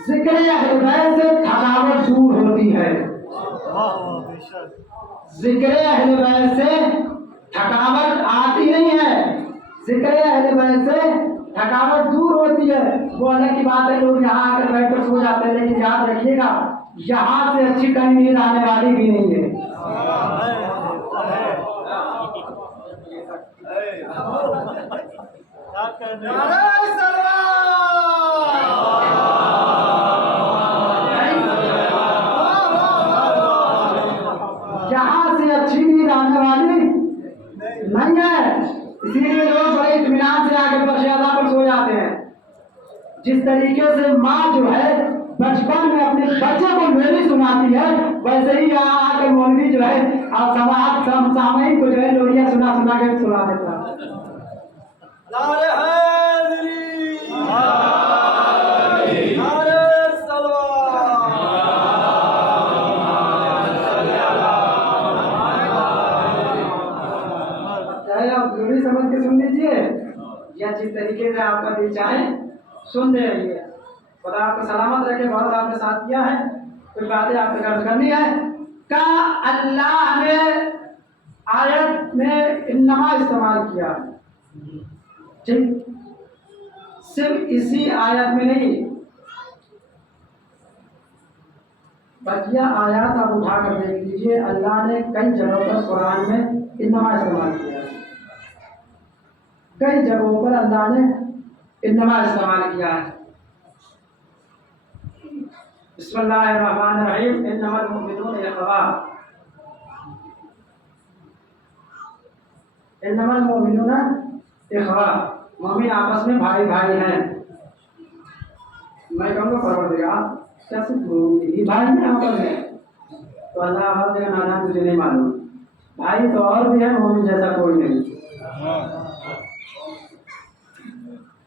जिक्र अहले बैत से थकावट दूर होती है। वाह वाह बेशक जिक्र अहले बैत से थकावट आती नहीं है, जिक्र अहले बैत से थकावट दूर होती है। वो अलग की बात है, लोग यहाँ आकर बैठकर सो जाते हैं, लेकिन याद रखिएगा यहाँ से अच्छी कहीं नींद आने वाली भी नहीं है। क्या कहने यहाँ से अच्छी नींद आने वाली नहीं है, इसीलिए लोग बड़े इत्मीनान से आकर बरशादा पर सो जाते हैं। जिस तरीके से माँ जो है बचपन में अपने बच्चे को लोरी सुनाती है, वैसे ही यहाँ आकर मौलवी जो है और समाज सामयिक को जो है लोरियाँ सुना सुना के सुना देता है। नारे हैदरी नारे चाहे आप लोरी समझ के सुन लीजिए या जिस तरीके से आपका दिल चाहे सुन दे रहिए। खुदा आपको सलामत रखे। बहुत आपने साथ किया है, कुछ बातें आपसे कर्ज करनी है। का अल्लाह ने आयत में इन्नमा इस्तेमाल किया, ठीक, सिर्फ इसी आयत में नहीं, बकिया आयत आप उठा कर देख लीजिए, अल्लाह ने कई जगहों पर कुरान में इन्नमा इस्तेमाल किया है। कई जगहों पर अल्लाह ने इन्नमा इस्तेमाल किया है। बिस्मिल्लाहिर्रहमानिर्रहीम, इन्नमल मुमिनून इख्वा, इन्नमल मुमिनून इख्वा, मोमिन आपस में भाई भाई हैं। मैं कहूँगा परवरदिगार क्या सिर्फ ही भाई हैं आपस में? तो अल्लाह हर जगह नादान तुझे नहीं मालूम, भाई तो और भी है, मोमिन जैसा कोई नहीं।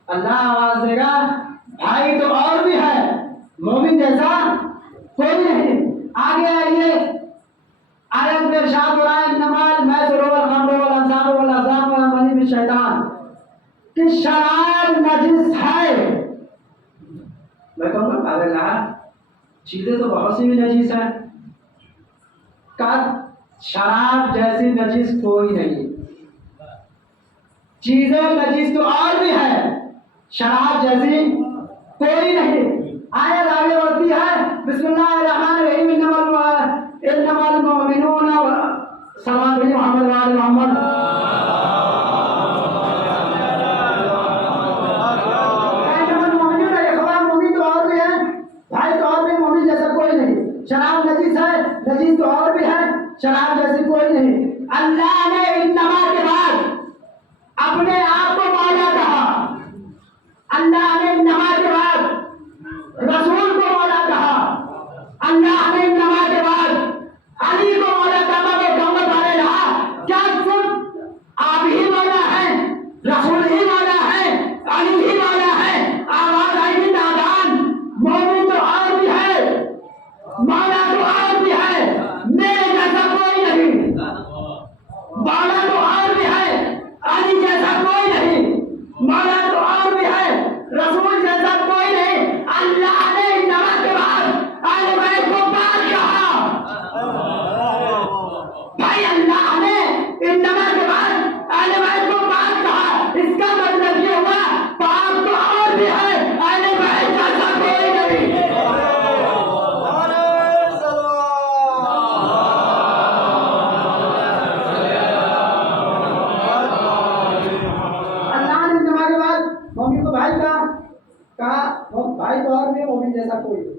अल्लाह आवाज देगा भाई तो और भी है, मोमिन जैसा कोई नहीं। आगे आइए, आयत में इरशाद हो रहा है इन्नमल मैसरू वल खम्र वल अंसाब वल अज़लाम वल मनी बिश शैतान, कि शराब नजिस है। मैं कहूँगा पागल चीजें तो बहुत सी भी नजीस है, का शराब जैसी नजीस कोई नहीं। चीजें नजीस तो और भी है, शराब जैसी कोई नहीं। आयत आगे बढ़ती है, बिस्मिल्लाहिर्रहमानिर्रहीम, इन्नमल मुमिनून सल्लल्लाहु अलैहि मोहम्मद मोमिन तो और भी है, भाई तो और भी, मोमिन जैसा कोई नहीं। शराब नजीस है, नजीस तो और भी है, शराब जैसी कोई नहीं। अल्लाह ने इन्नमा के बाद अपने आप को मौला कहा, अल्लाह ने इन्नमा के बाद रसूल को मौला कहा, अल्लाह ने इन्नमा के बाद अली को मौला कहा। वो गम्मत वाले रहा, क्या सिर्फ आप ही मौला हैं, रसूल ही मौला है, अली ही मौला है? आवाज आई नादान, मोमिन तो और भी है, मौला तो और भी है, मेरे जैसा कोई नहीं। मौला तो और भी है, अली जैसा कोई नहीं, मौला तो और भी है, रसूल जैसा कोई नहीं। अल्लाह ने इन्नमा के बाद अहले बैत को पाक कहा। भाई अल्लाह ने इन्नमा के बाद अहले बैत को पाक कहा, इसका मतलब ये हुआ पाक तो और भी है, अहले बैत जैसा कोई नहीं। अल्लाह ने इन्नमा के बाद मोमिन को भाई कहा भाई तो और भी, मोमिन जैसा कोई नहीं।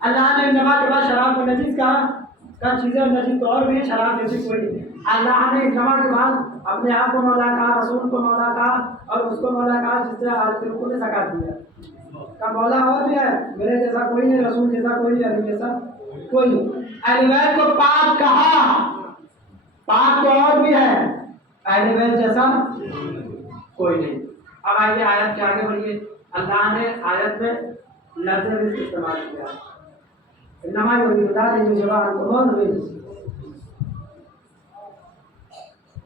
अल्लाह ने इन्नमा के बाद शराब को नजीस कहा, चीजें नजीस तो और भी, शराब जैसी कोई नहीं। अल्लाह ने इन्नमा के बाद अपने आप को मौला कहा, रसूल को मौला कहा, और उसको मौला कहा जिससे बिल्कुल ने सका दिया। का मौला और भी है, मेरे जैसा कोई नहीं, रसूल जैसा कोई नहीं, अली जैसा कोई नहीं। अहले बैत को पाक कहा, पाक तो और भी है, अहले बैत जैसा कोई नहीं। अब आइए आयत के आगे बढ़िए। अल्लाह ने आयत में लफ्ज़ रिज़्क़ इस्तेमाल किया, इन्नमा युरिदुल्लाहु लियुज़हिबअनकुम रिज़्क़।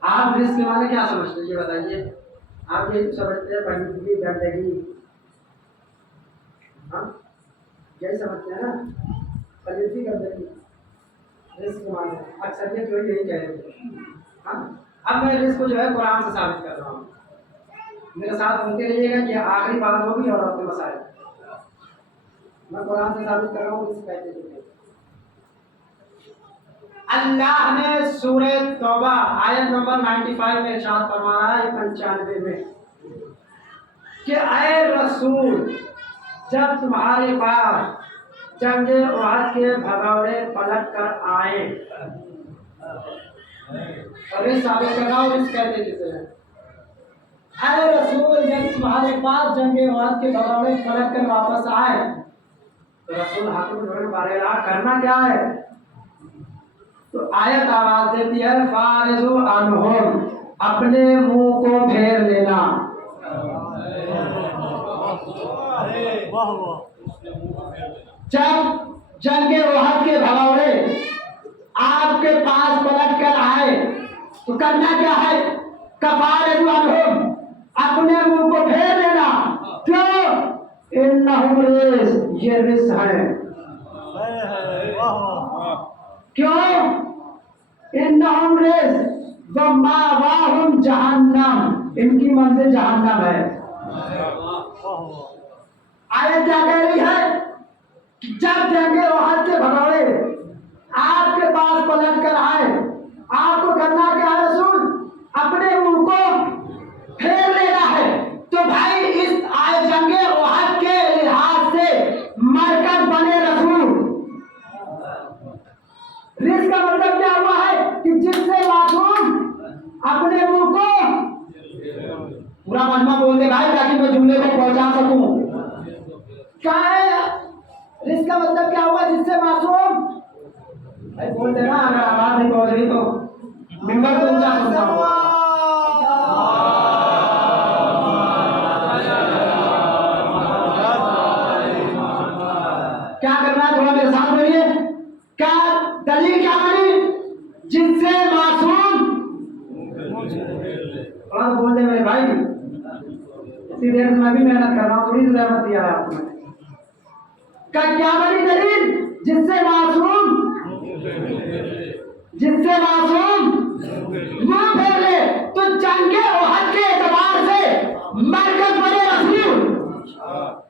आप रिज़्क़ के माने क्या समझते हैं, ये बताइए। आप ये समझते हैं गंदगी, गंदगी, हाँ यही समझते हैं ना, गंदगी गंदगी। رزق مانے اکثریت جو ہے یہی کہہ رہی ہے. ہاں اب میں رزق کو جو ہے قرآن سے ثابت کر رہا ہوں. میرے ساتھ سنتے رہیے گا کہ آخری بات ہوگی اور اپنے مسائل میں قرآن سے ثابت کر رہا ہوں. اس کہتے ہیں اللہ نے سورہ توبہ آیت نمبر 95 میں ارشاد فرما رہا ہے 95 میں کہ اے رسول جب تمہارے پاس جنگ احد کے بھگوڑے پلٹ کر آئے اور یہ ثابت کر رہا ہوں اس کہتے کسے ہیں اے رسول جب تمہارے پاس جنگ احد کے بھگوڑے پلٹ کر واپس آئے تو رسول حاکم جو ہے کرنا کیا ہے تو آیت آواز دیتی ہے فارزو عنہم اپنے منہ کو پھیر لینا. جب جنگ احد کے بھگوڑے آپ کے پاس پلٹ کر آئے تو کرنا کیا ہے فارزو عنہم اپنے منہ کو پھیر لینا. کیوں انہم رجس یہ رجس ہے. کیوں انہم رجس ومأواہم جہنم ان کی منزل جہنم ہے. آیت کیا کہہ رہی ہے کہ جب جنگ احد کے بھگوڑے آپ کے پاس پلٹ کر آئے آپ کو کرنا کیا ہے رسول اپنے منہ کو پھیر لینا ہے. تو بھائی اس آئے جنگ احد کے لحاظ سے مرکز بنے رسول. رزق کا مطلب کیا ہوا ہے کہ جس سے معصوم اپنے منہ کو پورا مجمع بول دے بھائی تاکہ میں جملے کو پہنچا سکوں. کیا ہے رزق کا مطلب کیا ہوا جس سے معصوم بھائی بول دے نا اگر آواز نہیں پہنچ رہی تو ممبر کو اونچا سنتا ہوں. کیا کرنا ہے تھوڑا میرے ساتھ بولیے کیا دلیل کیا بنی جس سے معصوم اور بول دے میرے بھائی اتنی دیر میں بھی محنت کر رہا ہوں تھوڑی سی زحمت دیا ہے آپ نے. کیا بنی دلیل جس سے معصوم منہ پھیر لے تو جنگ احد کے اعتبار سے مرکز بنے رسول.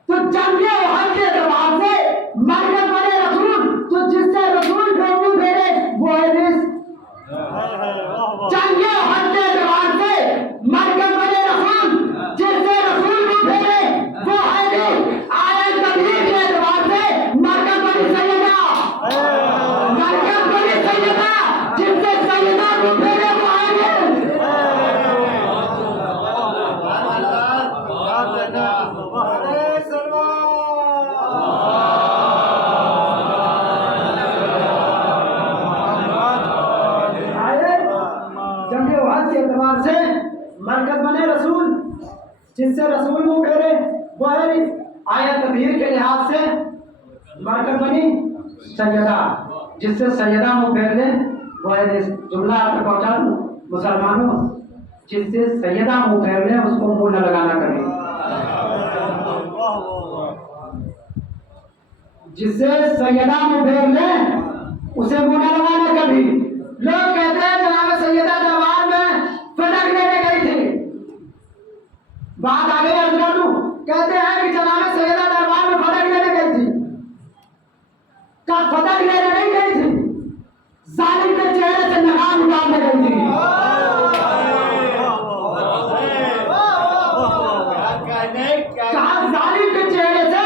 تو جنگ احد کے اعتبار سے مرکز بنے رسول تو جس سے رسول منہ پھیرے وہ ہے رزق. جنگ احد کے اعتبار سے مرکز بنے رسول جس سے رسول منہ پھیرے وہ ہے رزق. آیت تبلیغ کے اعتبار سے مرکز بنی سیدہ جس سے سیدہ منہ پھیرے وہ ہے رزق. سے مرکز بنے رسول جس سے رسول منہ پھیرے وہ ہے رزق. آیت تطہیر کے لحاظ سے مرکز بنی سیدہ جس سے سیدہ منہ پھیر لے وہ ہے رزق. جملہ آپ نے پہنچا دوں مسلمانوں جس سے سیدہ منہ پھیر لے اس کو منہ نہ لگانا کرے. جس سے سیدہ منہ پھیر لے اسے منہ نہ لگانا کبھی. لوگ کہتے ہیں جناب سیدہ دربار میں فٹک لینے گئی تھی. بات آگے عرض کر دوں کہتے ہیں کہ جناب سیدہ دربار میں فٹک لینے گئی تھی. کب فٹک لینے نہیں گئی تھی ظالم کے چہرے سے نقاب اتارنے گئی تھی. کہا ظالم کے چہرے سے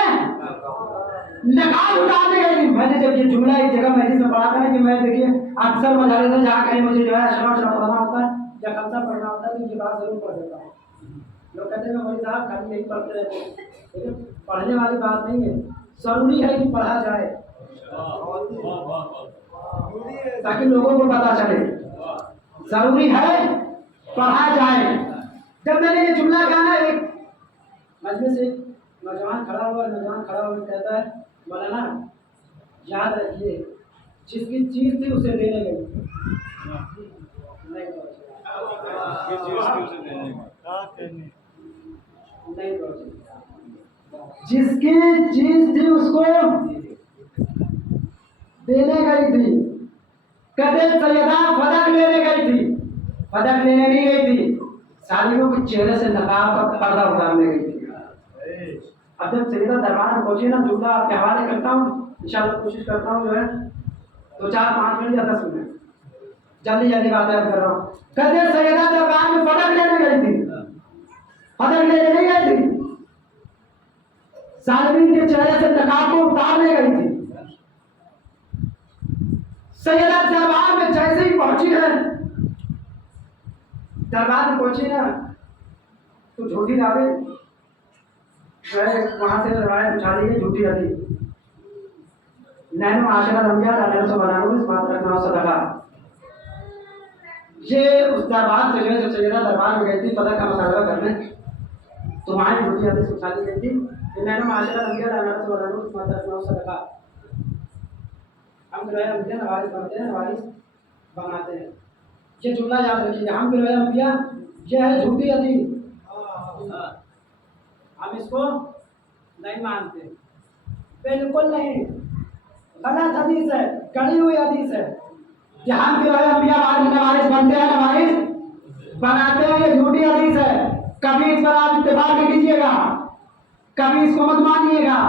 نقاب اتارنے گئی تھی. میں نے جب یہ جملہ ایک جگہ مجلس میں پڑھا تھا کہ میں دیکھیے اکثر مدارس میں جہاں کہیں مجھے جو ہے اشراف پڑھنا ہوتا ہے یا خمسہ پڑھنا ہوتا ہے تو یہ بات ضرور پڑھ دیتا ہوں. لوگ کہتے ہیں کہ مولوی صاحب خالی یہی پڑھتے رہتے ہیں لیکن پڑھنے والی بات نہیں ہے. ضروری ہے کہ پڑھا جائے تاکہ لوگوں کو پتہ چلے. ضروری ہے پڑھا جائے. جب میں نے یہ جملہ کہا نا ایک مجلس سے نوجوان کھڑا ہوا کہتا ہے مولانا یاد رکھیے جس کی چیز تھی اسے دینے گئی نہیں پہنچی. جس کی چیز تھی اس کو دینے گئی تھی कहते सैयदा पदक लेने गई थी, पदक लेने नहीं गई थी, सालियों के चेहरे से नकाब का पर्दा उतारने गई थी। अब जब सैयदा दरबार में पहुंची ना, जुमला आपके हवाले करता हूँ, इंशाल्लाह कोशिश करता हूँ जो है तो 4-5 मिनट या 10 मिनट जल्दी जल्दी बातें कर रहा हूँ। कहते सैयदा दरबार में पदक लेने गई थी, पदक लेने नहीं गई थी, सालवीन के चेहरे से नकाब को उतारने गई थी। सैयदा दरबार में जैसे ही पहुंची है, दरबार में पहुंची ना तो झूठी दावे वहां से रवायत उछाली है, झूठी हदी नैनो आशरा रमिया लाने से बनानो इस बात रखना सदका। ये उस दरबार से जो है, जब सैयदा दरबार में गई थी पदक का मुतालबा करने, तो वहां झूठी हदी उछाली गई थी कि नैनो आशरा रमिया लाने से बनानो इस बात रखना सदका। हम गिरवाया अंबिया नवारिस बनते हैं, नवारिस बनाते हैं। ये जुमला याद रखिए, हम गिरवाया अंबिया, ये है झूठी हदीस, हम इसको नहीं मानते, बिल्कुल नहीं, गलत हदीस है, गढ़ी हुई हदीस है कि हम गिरवाया अंबिया नवारिस बनते हैं, नवारिस बनाते हैं, ये झूठी हदीस है। कभी इस पर आप इत्तेफाक कीजिएगा, कभी इसको मत मानिएगा।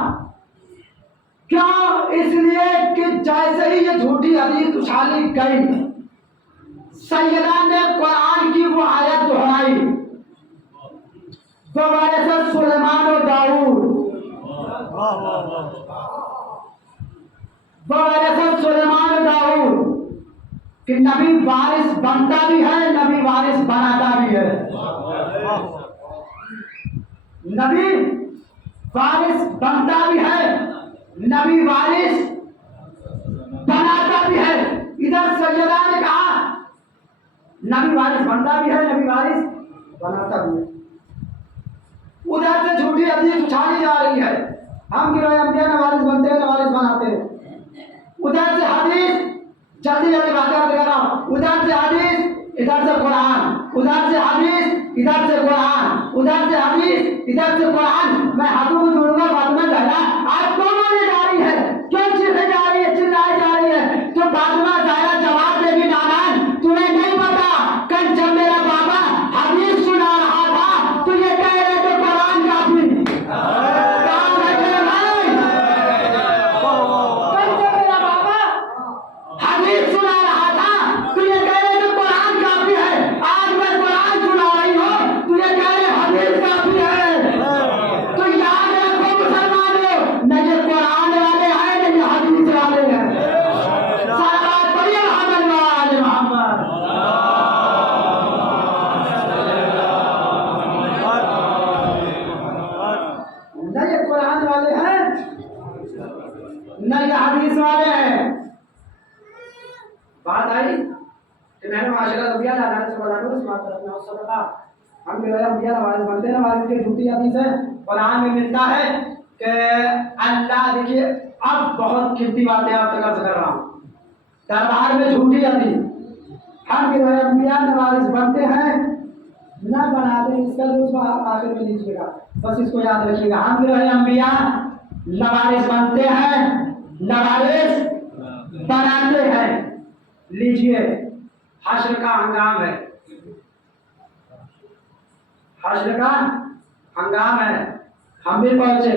क्यों? इसलिए कि जैसे ही ये झूठी हदीस उछाली गई, सैयदा ने कुरान की वो आयत दोहराई, वो वारिस सुलेमान और दाऊद, वो वारिस सुलेमान और दाऊद कि नबी वारिस बनता भी है, नबी वारिस बनाता भी है। नबी वारिस बनता भी है, नबी वारिस बनाता भी है। इधर सैयदा ने कहा नबी वारिस बनता भी है, नबी वारिस बनाता भी है। उधर से झूठी हदीस उछाली जा रही है, हम गिरवाया अंबिया नवारिस बनते हैं, नवारिस बनाते हैं। उधर से हदीस, जल्दी जल्दी बातें कर रहा हूं, उधर से हदीस, इधर से कुरान, उधर से हदीस, इधर से कुरान, उधर से हदीस, इधर से कुरान। मैं हाथों को जोड़ूंगा, बात में जाना आज कौन बोलने जा रही है, क्यों चिल्लाई जा रही है, चिल्लाई जा रही है, तो फातिमा ज़हरा जवाब देगी, नाना तुम्हें नहीं पता, कल जब मेरा बाबा हदीस सुना रहा था तो ये कह रहे थे कुरान काफी। कल जब मेरा बाबा हदीस सुना रहा था तो ये कह रहे थे कुरान काफी है, आज मैं कुरान सुना रही हूँ तो ये कह रहे हदीस काफी है। तो याद रखो मुसलमानों, न ये कुरान वाले हैं न ये हदीस वाले हैं। सलावत पढ़िए मोहम्मद व आले मोहम्मद। न ये कुरान वाले हैं न ये हदीस वाले हैं। बात आई कि मैंने माशरा रबिया लाना से बोला उस बात पर अपना उससे बता, हम गिरवाया अंबिया नवारिस बनते हैं, नवारिस की झूठी हदीस है। कुरान में मिलता है कि अल्लाह, देखिए अब बहुत कीमती बातें आप तक अर्ज कर रहा हूँ, दरबार में झूठी हदीस, हम गिरवाया अंबिया नवारिस बनते हैं न बनाते, इसका जो आखिर में लीजिएगा, बस इसको याद रखिएगा, हम गिरवाया अंबिया नवारिस बनते हैं, नवारिस बनाते हैं। लीजिए, हश्र का हंगाम है, हश्र का हंगाम है, हम भी पहुंचे,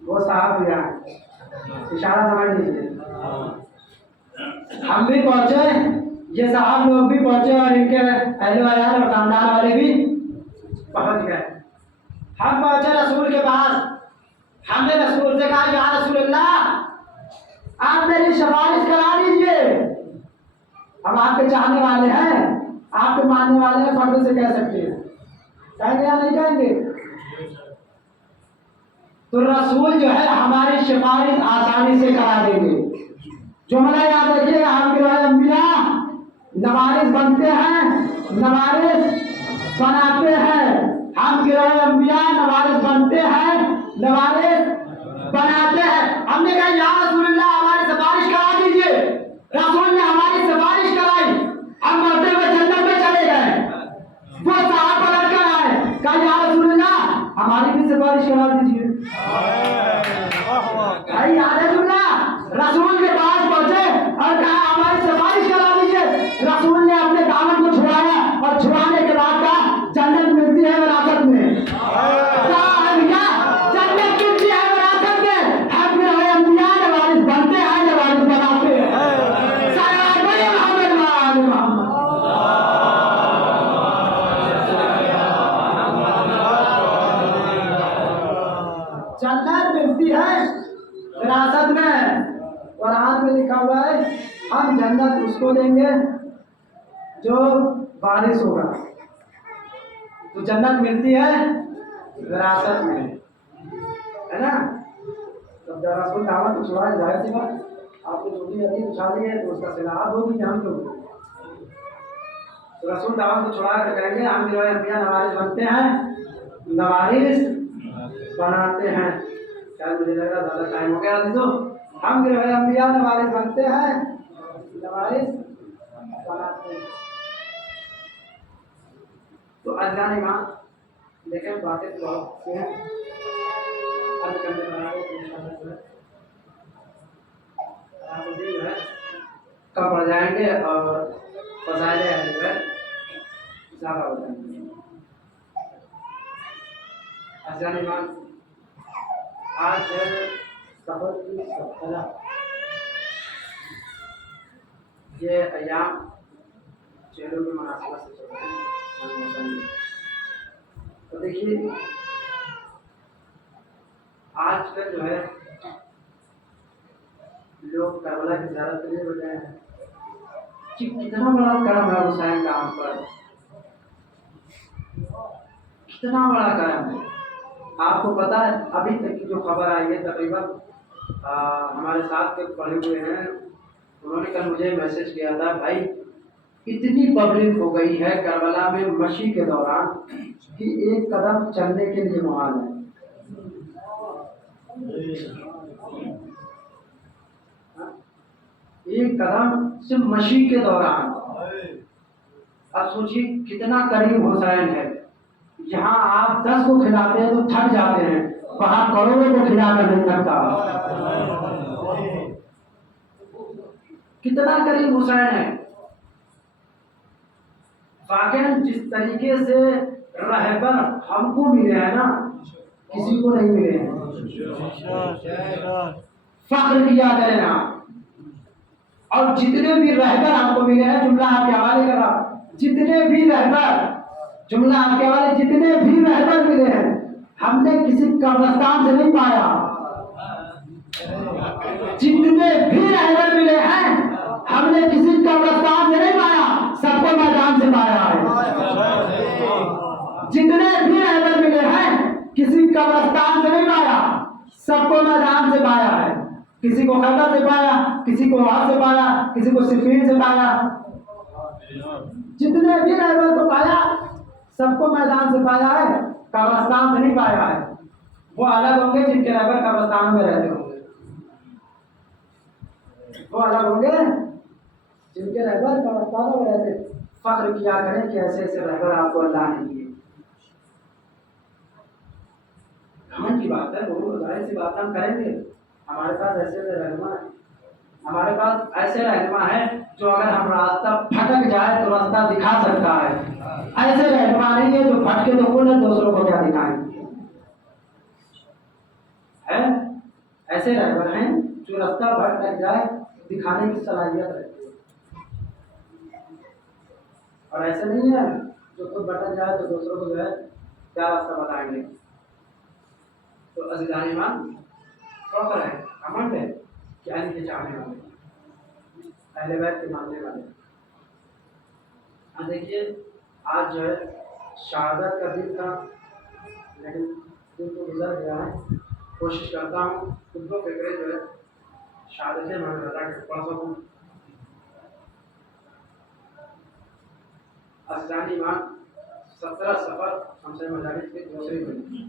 वो साहब यहाँ इशारा समझ लीजिए, हम भी पहुंचे, ये साहब लोग भी पहुंचे और इनके अहले वयाल और खानदान वाले भी पहुंच गए। हम पहुंचे रसूल के पास, हमने रसूल से कहा या रसूल अल्लाह आप मेरी सिफारिश करा दीजिए। हम आपके चाहने वाले हैं, आपके मानने वाले हैं, फर्द से कह सकते हैं, कहेंगे या नहीं कहेंगे? तो रसूल जो है हमारी सिफारिश आसानी से करा देंगे। जुमला याद रखिएगा, हम गिरवाए अंबिया नवारिस बनते हैं, नवारिस बनाते हैं, हम गिरवाए अंबिया नवारिस बनते हैं, नवारिस बनाते हैं। हमने कहा या रसूलुल्लाह हमारी सिफारिश करा दीजिए, रसूल ने हमारी सिफारिश कराई, हम बढ़ते हुए जन्नत में चले गए। वो साहब पलट कर आए, कहा या रसूलुल्लाह हमारी भी सिफारिश करा दीजिए। भाई याद है जुमला, रसूल के पास पहुंचे और कहा ملتی ہے وراثت میں. قرآن میں لکھا ہوا ہے ہم جنت اس کو دیں گے جو وارث ہوگا. تو جنت ملتی ہے وراثت میں, ہے نا. جب رسول دعوت کو چھوڑا, ظاہر سی بات آپ کو جو بھی حدیث اچھا دی ہے تو اس کا صلاحات ہوگی کہ ہم لوگ. تو رسول دعوت کو چھوڑا کر کہیں گے ہم جو ہے انبیاء نوارث بنتے ہیں, نوارث بناتے ہیں. شاید مجھے لگ رہا زیادہ ٹائم ہو گیا عزیزو. ہم جو ہے انبیاء نوارث بنتے ہیں, نوارث بناتے ہیں. تو اذان امام دیکھیں باتیں بہت سی ہیں, عرض کرنے پر آگے تو انشاءاللہ جو ہے آپ جو ہے کم پڑ جائیں گے اور فضائل اہل بیت زیادہ ہو جائیں گے. اذان امام آج ہے سفر کی سبتلا. یہ ایام چہروں کی مناسبت سے چل رہے ہیں. تو دیکھیے آج کل جو ہے لوگ کربلا کی زیارت کرنے بجائے ہیں کہ کتنا بڑا کرم ہے حسین کا ہم پر, کتنا بڑا کرم ہے. آپ کو پتا ہے ابھی تک کی جو خبر آئی ہے تقریباً ہمارے ساتھ کے پڑھے ہوئے ہیں, انہوں نے کل مجھے میسج کیا تھا بھائی اتنی پبلک ہو گئی ہے کربلا میں مشی کے دوران کہ ایک قدم چلنے کے لیے محال ہے. ایک قدم صرف مشی کے دوران. اب سوچیے کتنا قریب حسین ہے. یہاں آپ 10 کو کھلاتے ہیں تو تھک جاتے ہیں, وہاں کروڑوں کو کھلا کر نہیں تھکتا. کتنا قریب حسین ہے. واقعاً جس طریقے سے رہبر ہم کو ملے ہیں نا کسی کو نہیں ملے ہیں. فخر کیا کریں آپ. اور جتنے بھی رہبر آپ کو ملے ہیں, جملہ آپ کے حوالے کر رہا, جتنے بھی رہبر, جملہ آپ کے حوالے جتنے بھی رہبر ملے ہیں ہم نے کسی قبرستان سے نہیں پایا. جتنے بھی رہبر ملے ہیں ہم نے کسی قبرستان سے نہیں پایا, سب کو میدان سے پایا ہے. جتنے بھی رہبر ملے ہیں کسی قبرستان سے نہیں پایا, سب کو میدان سے پایا ہے. کسی کو خیبر سے پایا, کسی کو وہاں سے پایا, کسی کو صفین سے پایا. جتنے بھی رہبر کو پایا سب کو میدان سے پایا ہے, قبرستان سے نہیں پایا ہے. وہ الگ ہوں گے جن کے رہبر قبرستان میں رہتے ہوں گے, وہ الگ ہوں گے جن کے رہبر قبرستانوں میں رہتے. فخر کیا کریں کہ ایسے ایسے رہبر آپ کو اللہ نے دیے. گھمنڈ کی بات ہے, وہ ظاہر سی بات ہم کریں گے. ہمارے پاس ایسے ایسے رہنما ہے, ہمارے پاس ایسے رہنما ہے جو اگر ہم راستہ پھٹک جائے تو راستہ دکھا سکتا ہے. ایسے رہنما نہیں ہے جو پھٹکے تو کون ہے دوسروں کو کیا دکھائیں. ایسے رہبر ہیں جو راستہ بھٹک جائے دکھانے کی صلاحیت رہتی ہے. اور ایسے نہیں ہے جو خود بھٹک جائے تو دوسروں کو جو ہے کیا راستہ بتائیں گے. تو عزیزان ایمان فخر ہے, گھمنڈ ہے کہ علی کے چاہنے والے, اہل بیت کے ماننے والے. دیکھیے آج جو ہے شہادت کا دن تھا, لیکن دن تو گزر گیا ہے. کوشش کرتا ہوں خود کو فکرے جو ہے شہادتیں میں رضا کے پڑھ سکوں. عزیزان ایمان 17 سفر ہم سے مجالس کی دوسری بنی.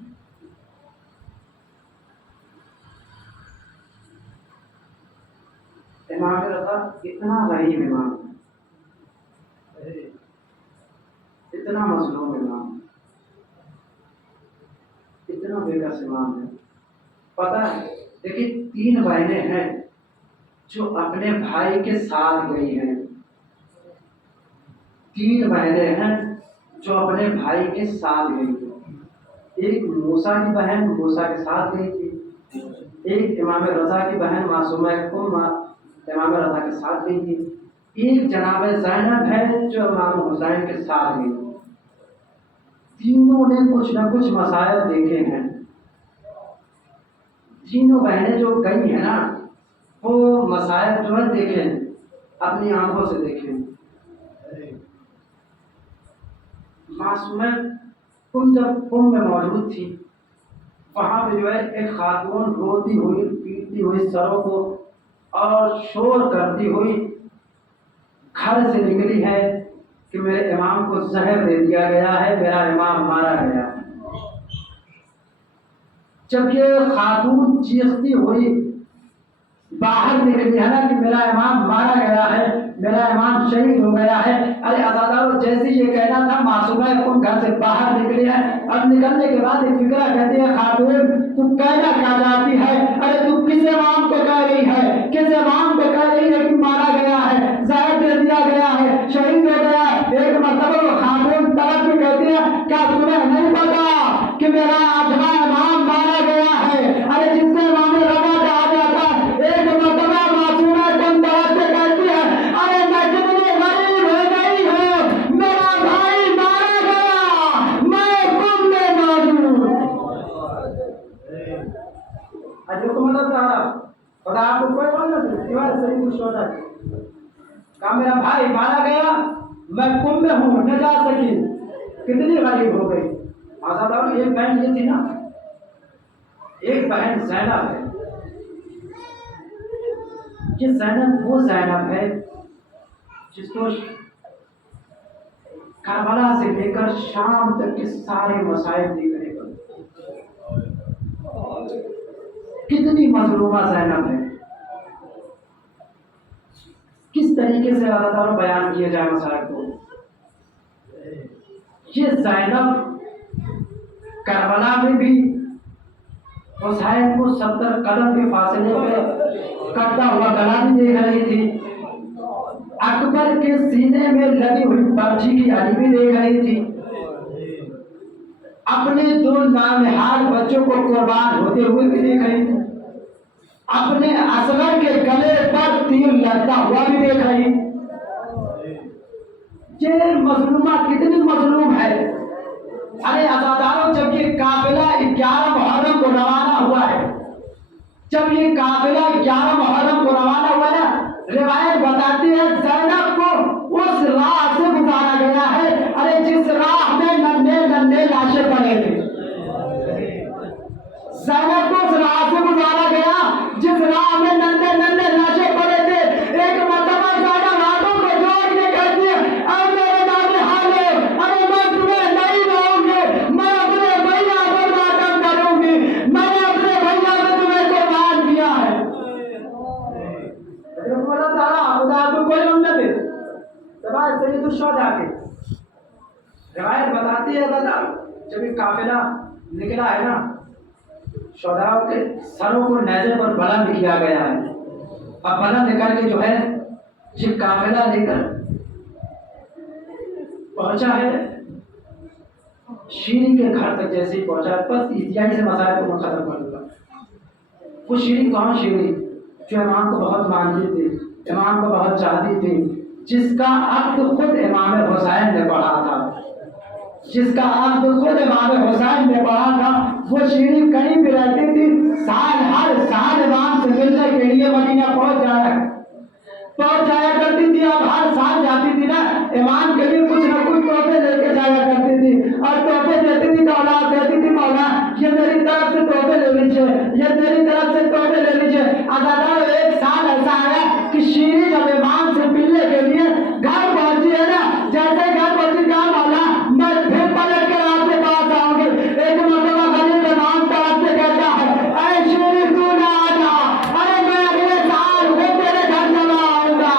امام رضا اتنا غریب امام, اتنا مظلوم امام, اتنا بے کس امام ہے. پتہ ہے دیکھیے 3 بہنیں ہیں جو اپنے بھائی کے ساتھ گئی ہیں. 3 بہنیں ہیں جو اپنے بھائی کے ساتھ گئی ہیں. ایک موسیٰ کی بہن موسیٰ کے ساتھ گئی تھی, ایک امام رضا کی بہن معصومہ امام رضا کے ساتھ گئی تھی, ایک جناب زینب ہے جو امام حسین کے ساتھ گئی. تینوں نے کچھ نہ کچھ مسائل دیکھے ہیں, तीनों बहनें जो गई है ना, वो मसाइब जो है देखें, अपनी आंखों से देखें। मासूम तुम जब कुंभ में मौजूद थी, वहाँ पे जो है एक खातून रोती हुई पीटती हुई सरों को और शोर करती हुई घर से निकली है कि मेरे इमाम को जहर दे दिया गया है, मेरा इमाम मारा गया है। जब ये खातून चीखती हुई बाहर निकली है ना कि मेरा इमाम मारा गया है, मेरा इमाम शहीद हो गया है, अरे अज़ादारों जैसे ये कहना था, मासूमा तुम घर से बाहर निकली है। अब निकलने के बाद एक फिक्रा कहती है, खातून तू कहना क्या चाहती है? अरे तू किस इमाम को कह रही है, किस इमाम को कह रही है कि मारा गया है, जहर दे दिया गया है, शहीद हो गया? एक मतलब खातून तरफ में कहती है, क्या तुम्हें नहीं पता कि मेरा आठवां इमाम मारा गया है? अरे जिसके इमाम रवा कहा जाता है, एक मतलब मासूमा तुम तरफ से कहती है, अरे मैं कितनी गरीब हो गई हूँ, मेरा भाई मारा गया, मैं कुंभ में मौजूद। अजय को मतलब खुदा आपको कोई बोलना तुम्हारे शरीर को सोना कहा मेरा भाई मारा गया, मैं कुंभ में हूँ, न जा सकी, कितनी गरीब हो गई। आजाद एक बहन ये थी ना, एक बहन ज़ैनब है। ये ज़ैनब वो ज़ैनब है जिसको करबला से लेकर शाम तक के सारे मसाइब देखने को, कितनी मजलूमा ज़ैनब है। किस तरीके से अल्लाह बयान किया जाए मसाइब को। ये ज़ैनब करबला में भी हुसैन को 70 कदम के फासले पे कटता हुआ गला भी देख रही थी, अकबर के सीने में लगी हुई पर्ची की अड़ी भी देख रही थी, अपने 2 नामहार बच्चों को कुर्बान होते हुए भी देख रही थी, अपने असगर के गले पर तीर लगता हुआ भी देख रही। ये मजलूमा कितनी मजलूम है। अरे अज़ादारों जब ये काफिला 11 मुहर्रम को रवाना हुआ है, जब ये काफिला 11 मुहर्रम को रवाना हुआ ना, रिवायत बताती है ज़ैनब को उस राह से गुजारा गया है, अरे जिस राह में नन्हे नन्हे लाशें पड़े थे। ज़ैनब को उस राह से गुजारा गया जिस राह में नन्हे नन्हे लाशें पड़े थे। एक मरतबा ज़ैनब हाथों को जोड़ के कहती है, अरे मेरे नाम हाले, अरे मैं तुम्हें नहीं रहूंगी, मैं अपने भैया पर मातम करूंगी, मैंने अपने भैया से तुम्हें कुर्बान किया है। खुदा को कोई मन्नत है सैयद शुहदा के रिवायत बताती है दादा, जब ये काफिला निकला है ना, शुहदाओं के सरों को नेज़े पर बुलंद किया गया है। अब बुलंद करके जो है ये काफिला लेकर पहुंचा है शीरी के घर तक। जैसे ही पहुंचा, बस यहीं से मसाइल को खत्म कर दूंगा। वो शीरी कौन? शीरी जो इमाम को बहुत मानती थी, इमाम को बहुत चाहती थी, जिसका अक्द खुद इमाम हुसैन ने पढ़ा था, जिसका अक्द खुद इमाम हुसैन ने पढ़ा था। वो शीरी कहीं भी रहती थी, हर साल इमाम से मिलने के लिए मदीना पहुंच जाया करती थी। और हर साल जाती थी ना, इमाम के लिए कुछ न कुछ तोहफे लेके जाया करती थी, और तोहफे देती थी तो औलाद कहती थी, मौला ये मेरी तरफ से तोहफे ले लीजिए, ये मेरी तरफ से तोहफे ले लीजिए। अज़ादारों एक साल ऐसा आया कि शीरी जब इमाम से मिलने के लिए घर पहुंची है ना, जैसे घर पहुंची, कहा मौला मैं फिर पलट कर आपके पास आऊंगी। एक मरतबा खलील इमाम तरफ से कहता है, ऐ शीरी तू ना आजा, अरे मैं अगले साल वो तेरे घर चला आऊंगा,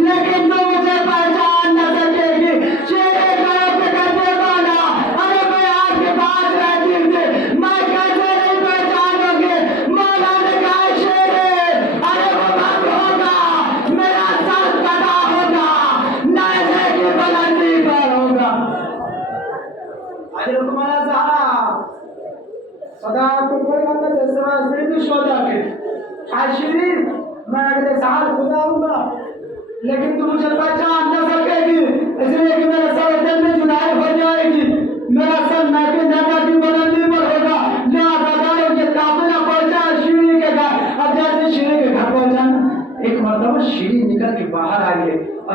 लेकिन तू मुझे पहचान न सकेगी। शीरी तरफ से कहते मौला अरे मैं आपके पास रहती थी, मैं कैसे नहीं पहचानूंगी? मौला ने कहा शीरी अरे वो मत होगा, मेरा सर कटा होगा, नेज़े की बुलंदी पर होगा। अरे रुकमाना साहब सदा को कोई मतलब जैसे सैयद शुहदा के शीरी मैं अगले साल खुद आऊंगा, लेकिन तू मुझे पहचान न सकेगी, इसलिए कि मेरे सर दिल में जुदाई हो जाएगी, मेरा सर महफिल नेज़ा की बुलंदी पर होगा। लिहाजा ये काफिला पहुंचा शीरी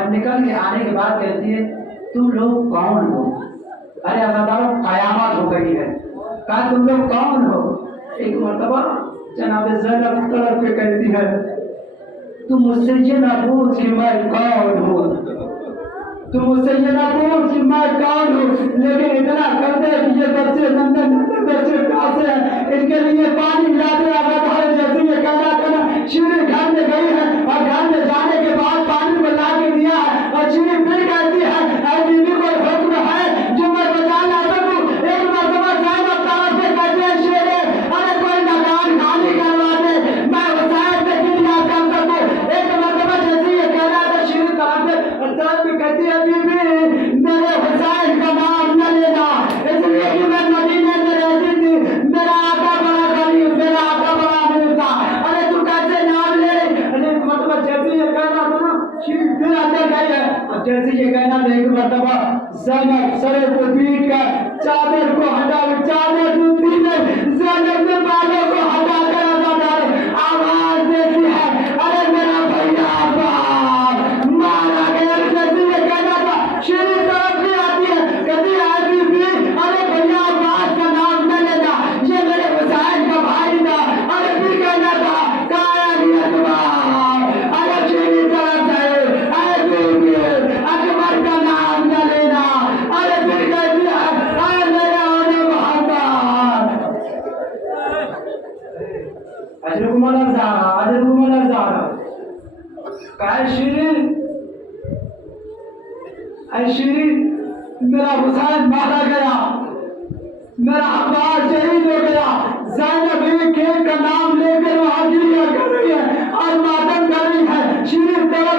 और निकल के आने के बाद कहती है तुम लोग कौन हो? अरे अज़ादारों कयामत हो गई है। कहा तुम लोग कौन हो? एक मरतबा जनाब ज़ैनब तड़प के कहती है तुम मुझसे ये ना पूछ कि मैं कौन हूँ, तुम मुझसे ये ना पूछ कि मैं कौन हूँ, लेकिन इतना कर दे कि ये बच्चे नंदन नंदन बच्चे कहाँ से हैं, इनके लिए पानी मिला दे। अगर जैसे ये कहना कहना शीरी घर में गई है और घर में जाने के बाद पानी को ला के दिया है और शीरी फिर कहती है अरे बीबी को हुक्म है जो मैं बचा ला सकूं। एक मरतबा ज़ैनब तरफ से कहती है शेरे अरे कोई मकान खाली करवा दे मैं हुसैन से गिर याद कर सकूं। एक मरतबा जैसे ये कह रहा था शीरी तरफ से तरफ में कहती है बीबी मेरे हुसैन का नाम न लेना, इसलिए कि मैं मदीने में रहती थी, मेरा आका बड़ा गरीब, मेरा आका बड़ा अमीर था। अरे तू कैसे नाम ले? अरे मतलब जैसे ये कहना था ना शीरी फिर अंदर गई है और जैसे ये कहना था एक मरतबा ज़ैनब सरे को पीट कर चादर को हटा चादर दूसरी में ज़ैनब के बालों को हटा कर अज़ादार आवाज देती है अरे मेरा भैया बाप मारा गया। जैसे ये कहना था शीरी तरफ से आती है कहती है बीबी अरे भैया बाप का नाम न लेना, ये मेरे हुसैन का भाई था। अरे फिर कहना था काया गया तुम्हारा, अरे शीरी तरफ से अरे बीबी अकबर का नाम न लेना। अरे फिर कहती है अरे मेरा होने मोहम्मद अजरुकुमल ज़ारा कहे शीरी मेरा हुसैन मारा गया, मेरा अब्बास शहीद हो गया। ज़ैनब एक एक का नाम लेकर वहां गिरिया कर रही है और मातम कर रही है। शीरी तरफ